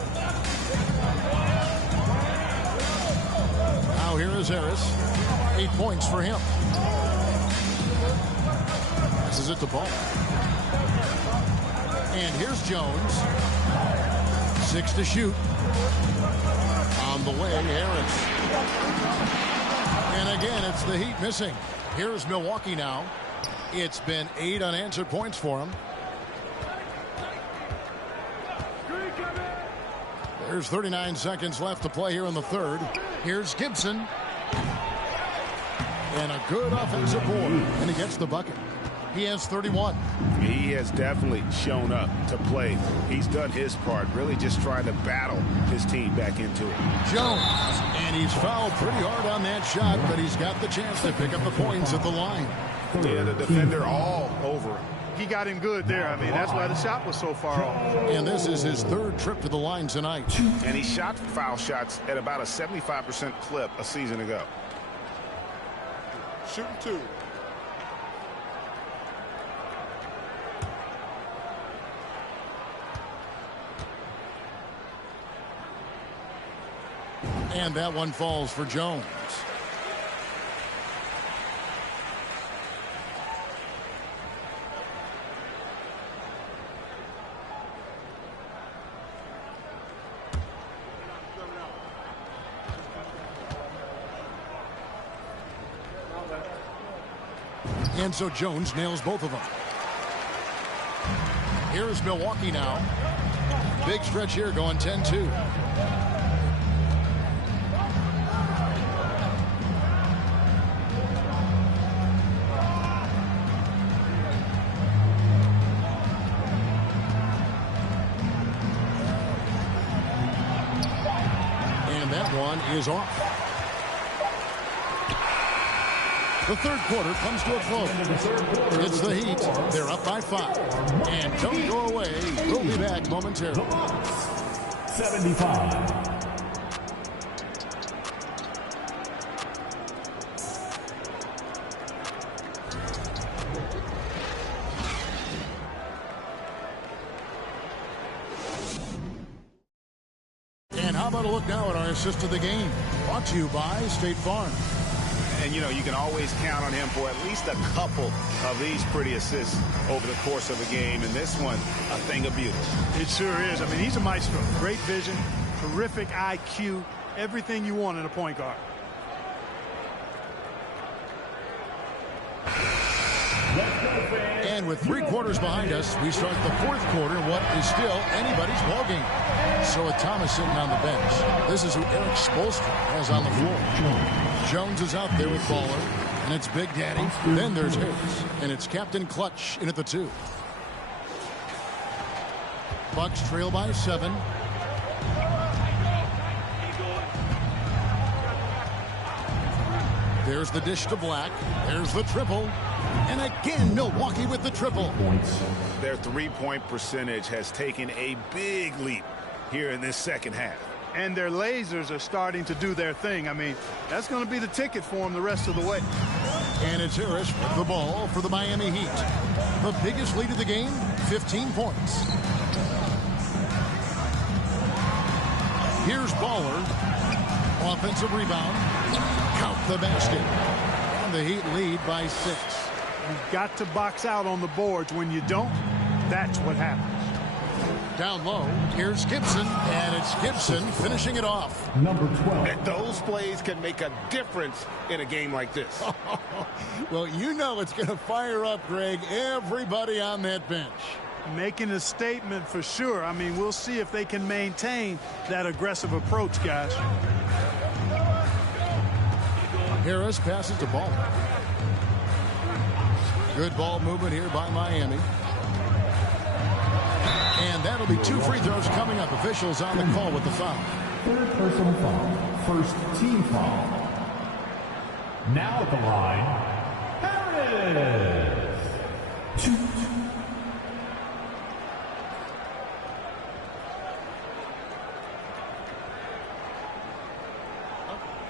Now here is Harris. 8 points for him. This is it to Ball. And here's Jones. 6 to shoot. On the way, Harris. And again, it's the Heat missing. Here's Milwaukee now. It's been 8 unanswered points for him. There's 39 seconds left to play here in the third. Here's Gibson. And a good offensive board. And he gets the bucket. He has 31. He has definitely shown up to play. He's done his part, really just trying to battle his team back into it. Jones. And he's fouled pretty hard on that shot, but he's got the chance to pick up the points at the line. Yeah, the defender all over him. He got him good there. I mean, that's why the shot was so far off. And this is his third trip to the line tonight. And he shot foul shots at about a 75% clip a season ago. Shooting 2. And that one falls for Jones. And so Jones nails both of them. Here's Milwaukee now. Big stretch here going 10-2. And that one is off. The third quarter comes to a close. It's the Heat. They're up by 5. And don't go away. We'll be back momentarily. 75. And how about a look now at our assist of the game? Brought to you by State Farm. And, you know, you can always count on him for at least a couple of these pretty assists over the course of a game. And this one, a thing of beauty. It sure is. I mean, he's a maestro. Great vision, terrific IQ, everything you want in a point guard. And with 3 quarters behind us, we start the 4th quarter, what is still anybody's ballgame. So with Thomas sitting on the bench, this is who Eric Spoelstra has on the floor. Jones is out there with Baller, and it's Big Daddy. Then there's Harris, and it's Captain Clutch in at the 2. Bucks trail by 7. There's the dish to Black. There's the triple. And again, Milwaukee with the triple. Their three-point percentage has taken a big leap here in this second half. And their lasers are starting to do their thing. I mean, that's going to be the ticket for them the rest of the way. And it's Harris with the ball for the Miami Heat. The biggest lead of the game, 15 points. Here's Baller. Offensive rebound. Count the basket. And the Heat lead by 6. You've got to box out on the boards. When you don't, that's what happens. Down low, here's Gibson, and it's Gibson finishing it off. Number 12. And those plays can make a difference in a game like this. Well, you know it's going to fire up, Greg, everybody on that bench. Making a statement for sure. I mean, we'll see if they can maintain that aggressive approach, guys. Harris passes the ball. Good ball movement here by Miami. And that'll be 2 free throws coming up. Officials on the call with the foul. 3rd personal foul. 1st team foul. Now at the line, Harris. 2.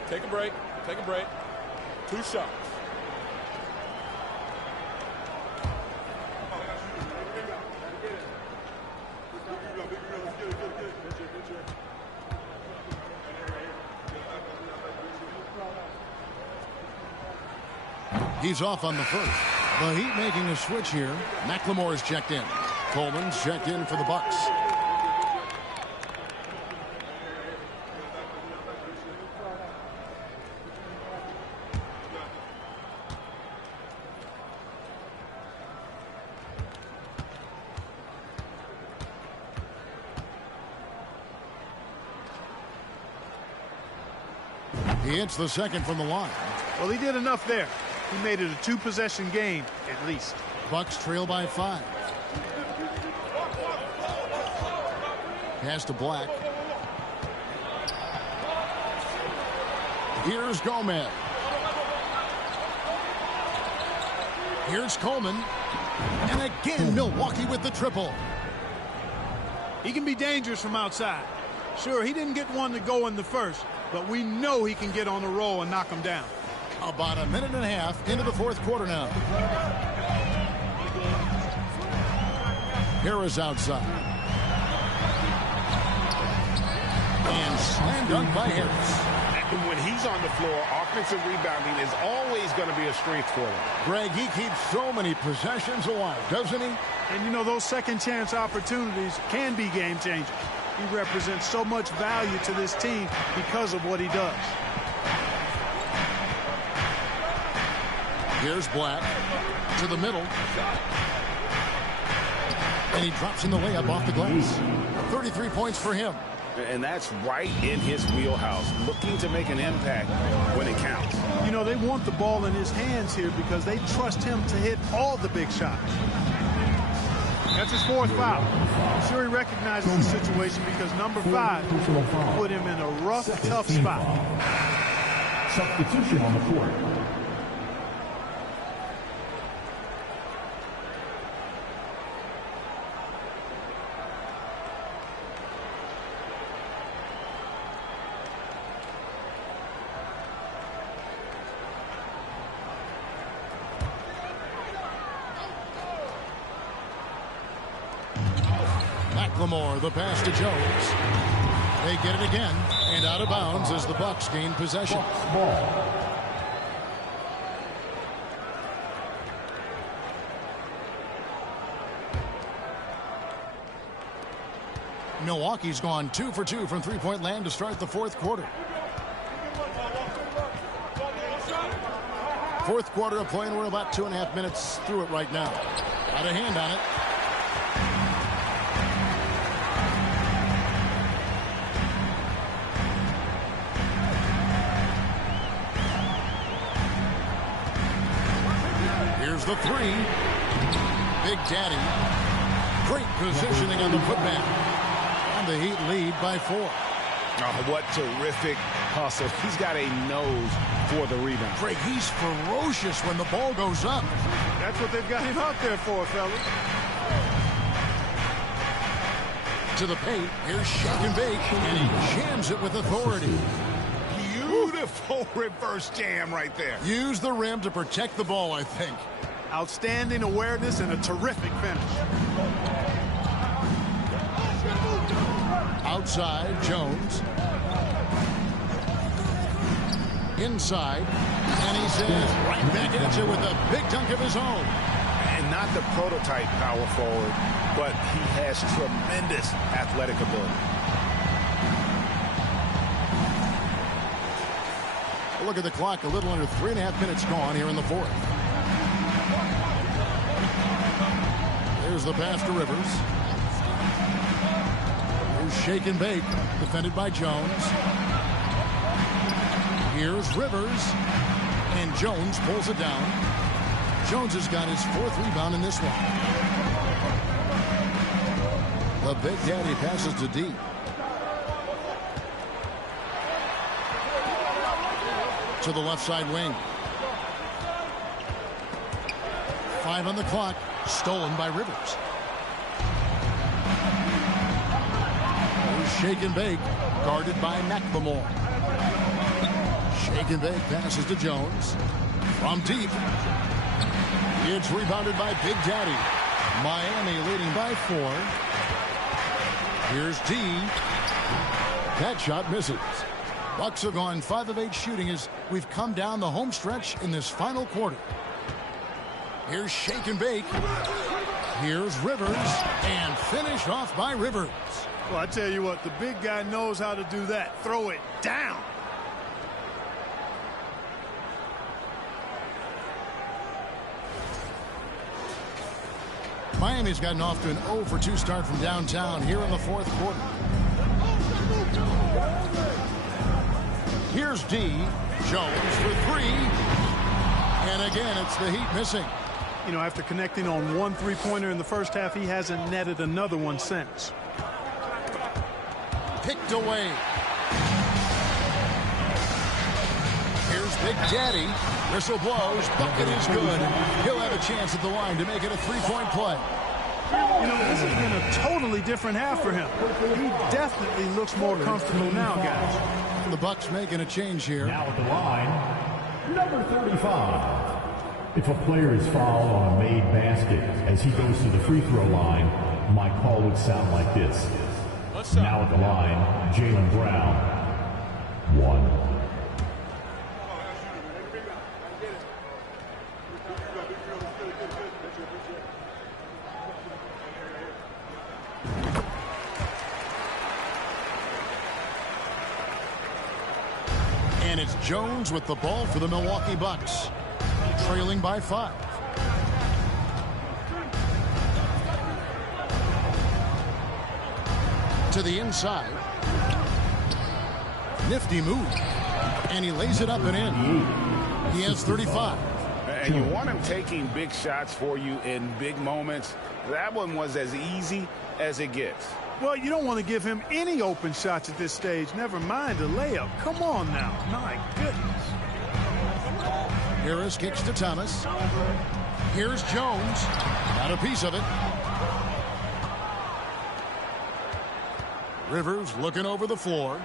Take a break. Take a break. 2 shots. He's off on the first. The Heat making a switch here. McLemore's checked in. Coleman's checked in for the Bucks. He hits the second from the line. Well, he did enough there. He made it a 2-possession game, at least. Bucks trail by 5. Pass to Black. Here's Gomez. Here's Coleman. And again, Milwaukee with the triple. He can be dangerous from outside. Sure, he didn't get one to go in the first, but we know he can get on the roll and knock him down. About a minute and a half into the 4th quarter now. Harris outside. And slam dunk by Harris. And when he's on the floor, offensive rebounding is always going to be a strength for them. Greg, he keeps so many possessions alive, doesn't he? And, you know, those second-chance opportunities can be game-changers. He represents so much value to this team because of what he does. Here's Black to the middle. And he drops in the layup off the glass. 33 points for him. And that's right in his wheelhouse, looking to make an impact when it counts. You know, they want the ball in his hands here because they trust him to hit all the big shots. That's his 4th foul. I'm sure he recognizes the situation because number 5 put him in a rough, tough spot. Substitution on the court. McLemore, the pass to Jones. They get it again, and out of bounds as the Bucks gain possession. Milwaukee's gone 2 for 2 from three-point land to start the fourth quarter. Fourth quarter of play, and we're about 2.5 minutes through it right now. Got a hand on it. Here's the three. Big Daddy. Great positioning on the putback. And the Heat lead by 4. Oh, what terrific hustle. He's got a nose for the rebound. Greg, he's ferocious when the ball goes up. That's what they've got him out there for, fellas. To the paint. Here's Shake and Bake. And he jams it with authority. Beautiful reverse jam right there. Use the rim to protect the ball, I think. Outstanding awareness and a terrific finish. Outside, Jones. Inside. And he says right back at you with a big dunk of his own. And not the prototype power forward, but he has tremendous athletic ability. Look at the clock. A little under 3.5 minutes gone here in the fourth. There's the pass to Rivers. Here's Shake and Bake, defended by Jones. Here's Rivers. And Jones pulls it down. Jones has got his 4th rebound in this one. The Big Daddy passes to D. To the left side wing. 5 on the clock. Stolen by Rivers. There's Shake and Bake. Guarded by McLemore. Shake and Bake passes to Jones. From deep. It's rebounded by Big Daddy. Miami leading by 4. Here's D. That shot misses. Bucks have gone 5 of 8 shooting as we've come down the home stretch in this final quarter. Here's Shake and Bake. Here's Rivers. And finished off by Rivers. Well, I tell you what, the big guy knows how to do that. Throw it down. Miami's gotten off to an 0 for 2 start from downtown here in the fourth quarter. Here's D. Jones for 3. And again, it's the Heat missing. You know, after connecting on 1 3-pointer in the first half, he hasn't netted another one since. Picked away. Here's Big Daddy. Whistle blows. Bucket is good. He'll have a chance at the line to make it a 3-point play. You know, this has been a totally different half for him. He definitely looks more comfortable now, guys. The Bucks making a change here. Now at the line, number 35. If a player is fouled on a made basket as he goes to the free throw line, my call would sound like this. Now at the line, Jaylen Brown. 1. And it's Jones with the ball for the Milwaukee Bucks, trailing by 5. To the inside. Nifty move. And he lays it up and in. He has 35. And you want him taking big shots for you in big moments. That one was as easy as it gets. Well, you don't want to give him any open shots at this stage. Never mind a layup. Come on now. My goodness. Harris kicks to Thomas. Here's Jones. Got a piece of it. Rivers looking over the floor.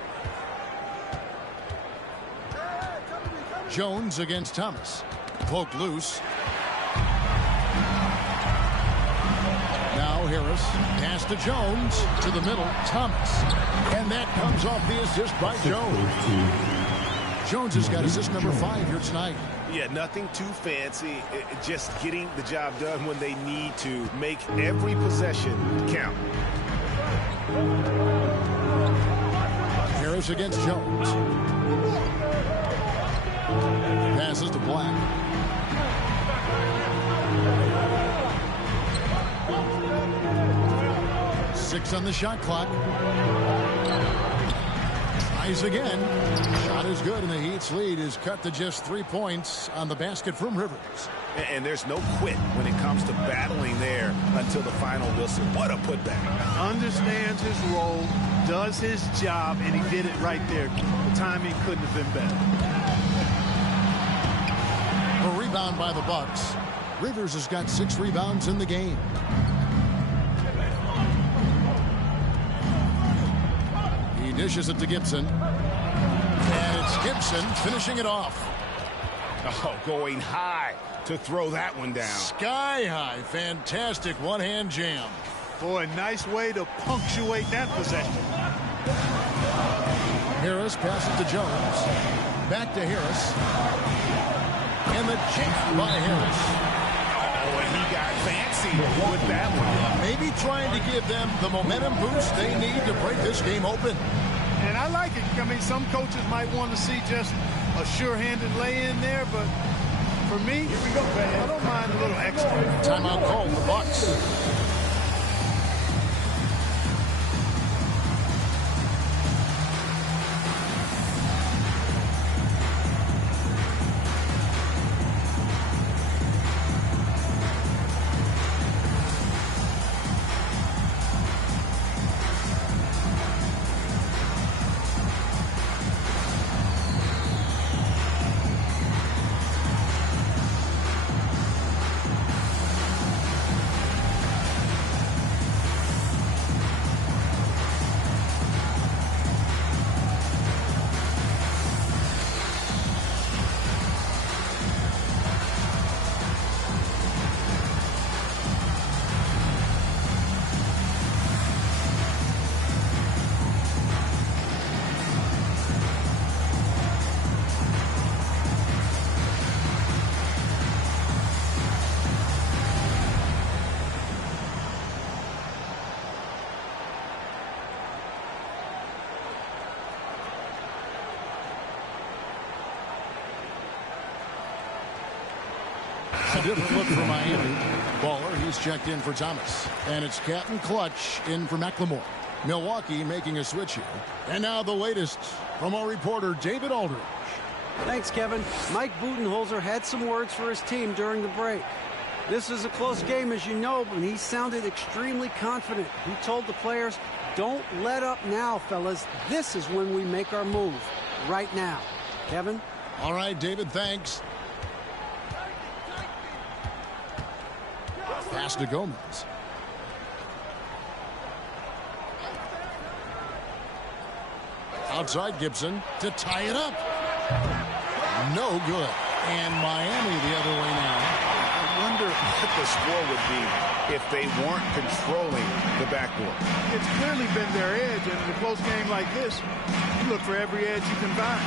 Jones against Thomas. Poked loose. Now Harris. Pass to Jones. To the middle. Thomas. And that comes off the assist by Jones. Jones has got assist number 5 here tonight. Yeah, nothing too fancy. Just getting the job done when they need to. Make every possession count. Harris against Jones. Passes to Black. Six on the shot clock. Tries again. Shot is good, and the Heat's lead is cut to just 3 points on the basket from Rivers. And there's no quit when it comes to battling there until the final whistle. What a putback. Understands his role, does his job, and he did it right there. The timing couldn't have been better. A rebound by the Bucks. Rivers has got 6 rebounds in the game. He dishes it to Gibson. And it's Gibson finishing it off. Oh, going high to throw that one down. Sky high. Fantastic one-hand jam. Boy, nice way to punctuate that possession. Harris passes to Jones. Back to Harris. And the jam by Harris. Oh, and he got fancy with that one. Maybe trying to give them the momentum boost they need to break this game open. And I like it. I mean, some coaches might want to see just a sure-handed lay-in there, but for me, I don't mind a little extra. Timeout called the Bucks. A different look for Miami. Baller, he's checked in for Thomas. And it's Captain Clutch in for McLemore. Milwaukee making a switch here. And now the latest from our reporter, David Aldridge. Thanks, Kevin. Mike Budenholzer had some words for his team during the break. This is a close game, as you know, but he sounded extremely confident. He told the players, don't let up now, fellas. This is when we make our move. Right now. Kevin? All right, David, thanks. Pass to Gomez. Outside Gibson to tie it up. No good. And Miami the other way now. I wonder what the score would be if they weren't controlling the backboard. It's clearly been their edge, and in a close game like this, you look for every edge you can find.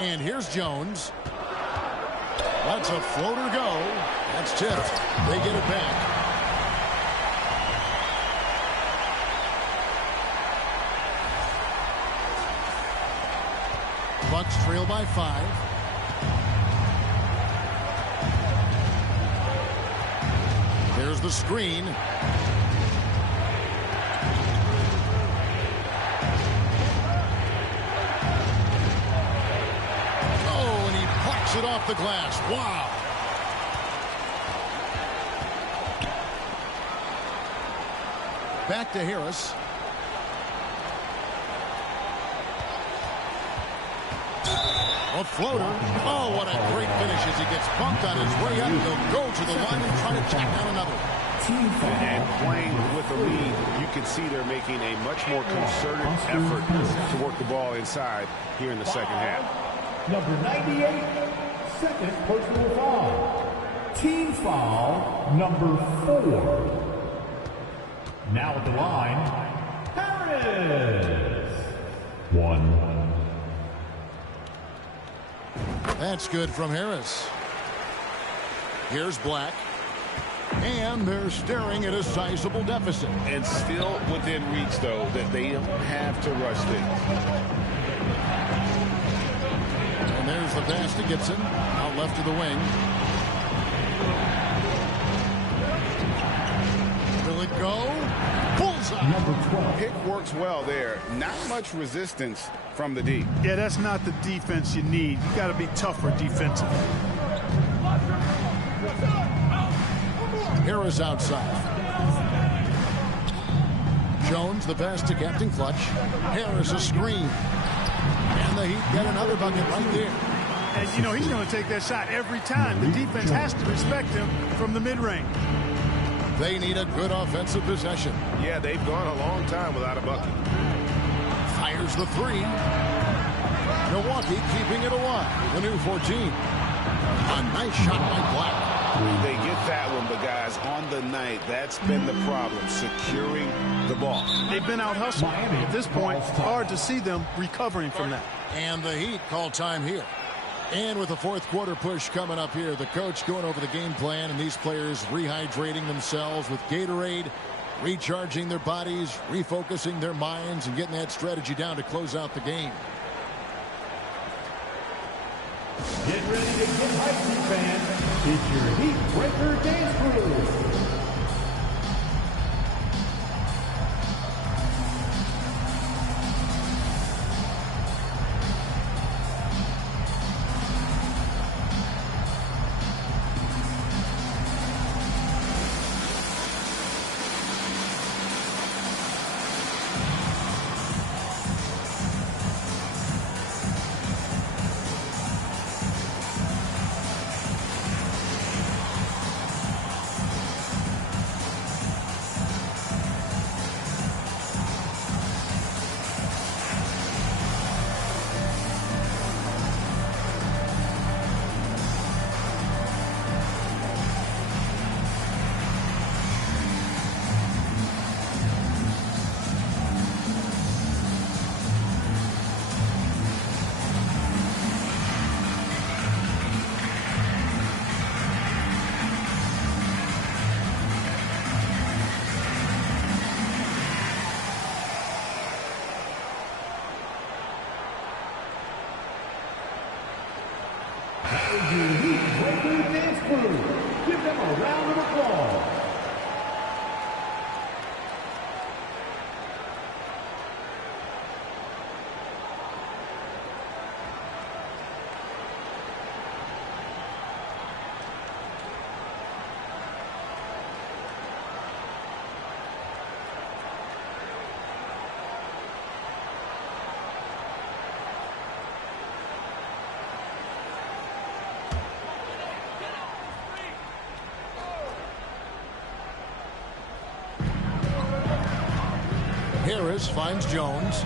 And here's Jones. That's a floater go. That's tipped. They get it back. Bucks trail by 5. There's the screen. It off the glass. Wow. Back to Harris. A floater. Oh, what a great finish as he gets bumped on his way up. He'll go to the line and try to tack down another. And playing with the lead, you can see they're making a much more concerted effort to work the ball inside here in the second half. Number 98, second personal foul. Team foul number 4. Now at the line, Harris. 1. That's good from Harris. Here's Black. And they're staring at a sizable deficit. And still within reach, though, that they don't have to rush things. And there's the pass to Gibson, out left of the wing. Will it go? Bullseye. Number 12. Pick works well there. Not much resistance from the D. Yeah, that's not the defense you need. You got to be tougher defensively. Harris outside. Jones, the pass to Captain Clutch. Harris a screen. And the Heat get another bucket right there. And, you know, he's going to take that shot every time. The defense has to respect him from the mid-range. They need a good offensive possession. Yeah, they've gone a long time without a bucket. Fires the three. Milwaukee keeping it alive. The new 14. A nice shot by Black. They get that one, but guys, on the night, that's been the problem, securing the ball. They've been out hustled. At this point, hard to see them recovering from that. And the Heat call time here. And with the fourth quarter push coming up here, the coach going over the game plan and these players rehydrating themselves with Gatorade, recharging their bodies, refocusing their minds, and getting that strategy down to close out the game. Get ready to get hyped, fans. It's your Heat Breaker Dance Crew. Give them a round of applause. Harris finds Jones.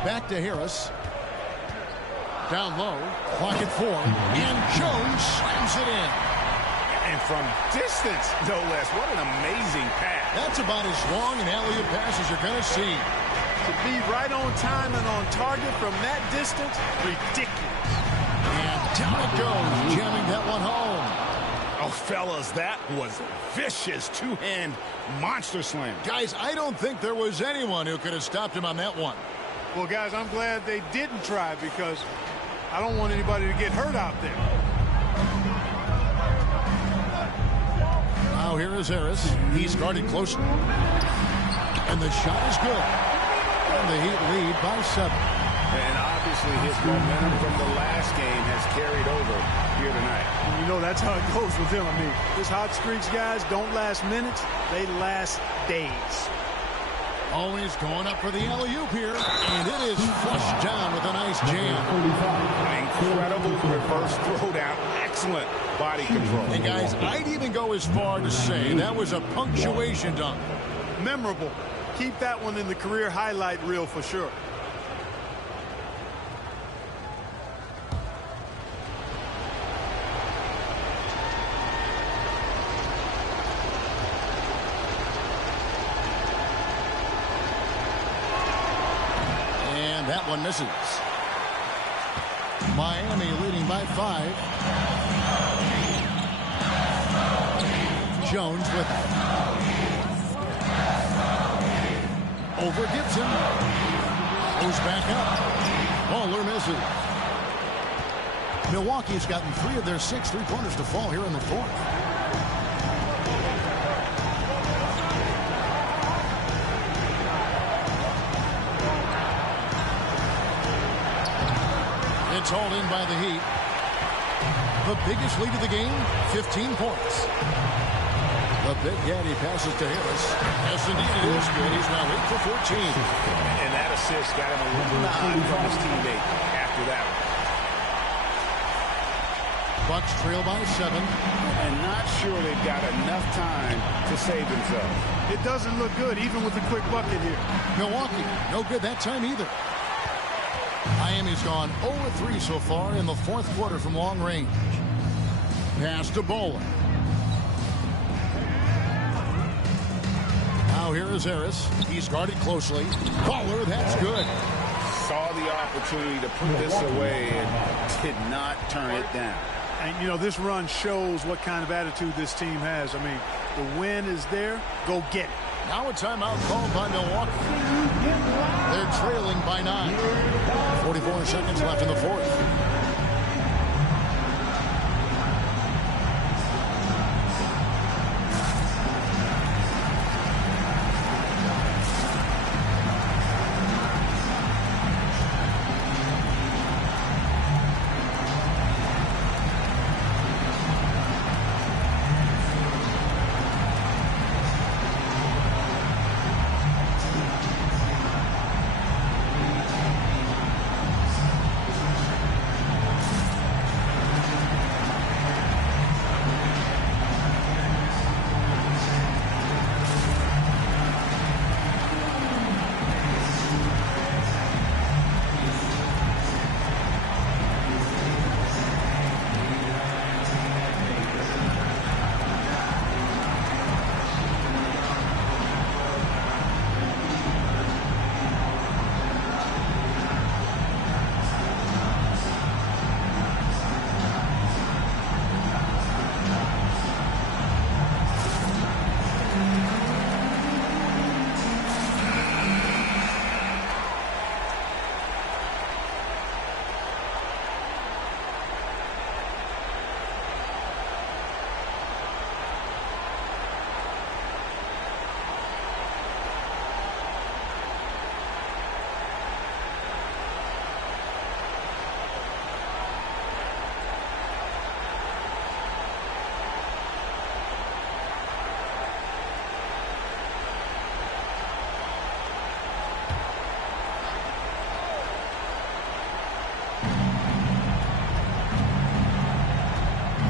Back to Harris. Down low. Clock at 4. And Jones slams it in. And from distance, no less. What an amazing pass. That's about as long an alley-oop pass as you're going to see. To be right on time and on target from that distance, ridiculous. And down it goes, jamming that one home. Oh, fellas, that was vicious two-hand monster slam. Guys, I don't think there was anyone who could have stopped him on that one. Well, guys, I'm glad they didn't try because I don't want anybody to get hurt out there. Now here is Harris. He's guarded closely. And the shot is good. And the Heat lead by 7. And obviously his momentum from the last game has carried over here tonight. And you know that's how it goes with him. I mean, his hot streaks, guys, don't last minutes. They last days. Always going up for the alley-oop here. And it is flushed down with a nice jam. An incredible reverse throwdown. Excellent body control. And guys, I'd even go as far to say that was a punctuation dunk. Memorable. Keep that one in the career highlight reel for sure. That one misses. Miami leading by 5. Jones with it. Over Gibson. Goes back up. Bowler misses. Milwaukee's gotten 3 of their 6 3-pointers to fall here in the 4th. It's hauled in by the Heat. The biggest lead of the game, 15 points. The Big Daddy passes to Harris. Yes, indeed it is good. He's now 8 for 14. And that assist got him a little nod from his teammate after that one. Bucks trail by 7. And not sure they've got enough time to save themselves. It doesn't look good, even with the quick bucket here. Milwaukee, no good that time either. Miami's gone 0-3 so far in the 4th quarter from long range. Pass to Bowler. Now here is Harris. He's guarded closely. Bowler, that's good. Saw the opportunity to put this away and did not turn it down. And, you know, this run shows what kind of attitude this team has. I mean, the win is there. Go get it. Now a timeout called by Milwaukee. They're trailing by 9. 44 seconds left in the 4th.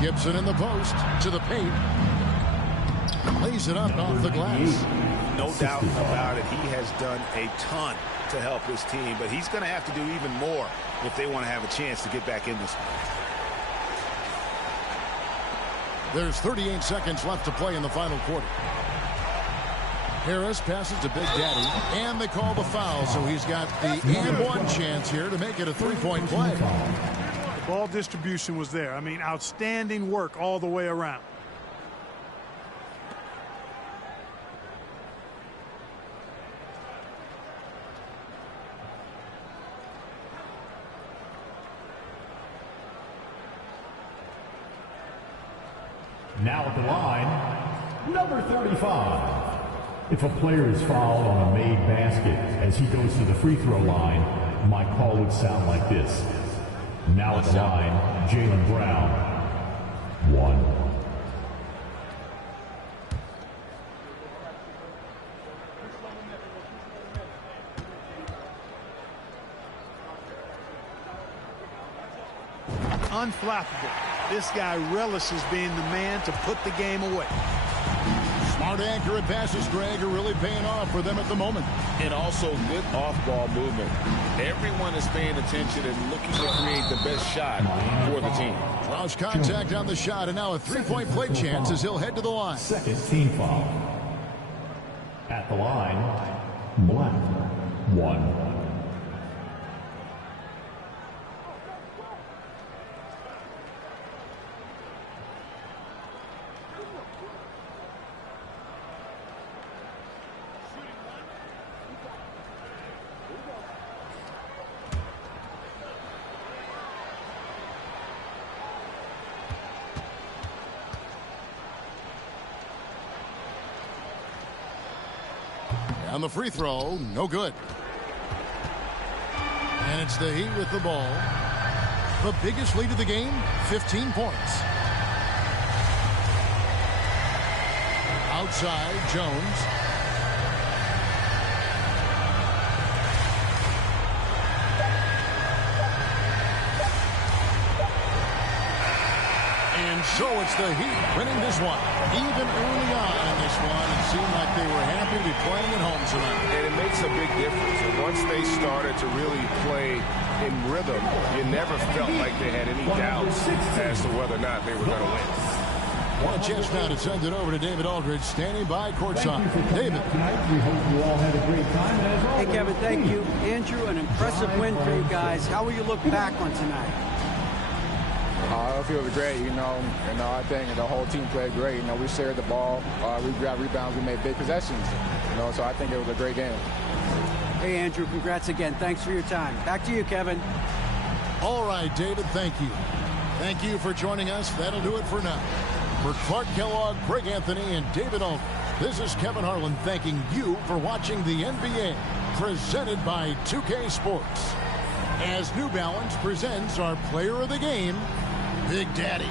Gibson in the post to the paint. Lays it up off the glass. No doubt about it. He has done a ton to help his team, but he's going to have to do even more if they want to have a chance to get back in this one. There's 38 seconds left to play in the final quarter. Harris passes to Big Daddy, and they call the foul, so he's got the and-one chance here to make it a 3-point play. The ball distribution was there. I mean, outstanding work all the way around. Now at the line, number 35. If a player is fouled on a made basket as he goes to the free throw line, my call would sound like this. Now at the line, Jaylen Brown. 1. Unflappable. This guy relishes being the man to put the game away. Smart, accurate passes, Greg, are really paying off for them at the moment. And also good off-ball movement. Everyone is paying attention and looking to create the best shot for the team. Draws contact on the shot, and now a three-point play chance as he'll head to the line. Second team foul. At the line, Black. 1. And the free throw, no good. And it's the Heat with the ball. The biggest lead of the game, 15 points. Outside, Jones. And so it's the Heat winning this one. Even early on in this one, it seemed like they were happy to be playing at home tonight. And it makes a big difference. And once they started to really play in rhythm, you never felt like they had any doubts as to whether or not they were going to win. What a chance now to send it over to David Aldridge, standing by courtside. David. We hope you all had a great time. And as always, Hey, Kevin, thank you. Andrew, an impressive win for you guys. How will you look back on tonight? I feel great, I think the whole team played great. We shared the ball, we grabbed rebounds, we made big possessions, so I think it was a great game. Hey, Andrew, congrats again. Thanks for your time. Back to you, Kevin. All right, David, thank you. Thank you for joining us. That'll do it for now. For Clark Kellogg, Greg Anthony, and David Aldridge, this is Kevin Harlan thanking you for watching the NBA, presented by 2K Sports. As New Balance presents our player of the game, Big Daddy.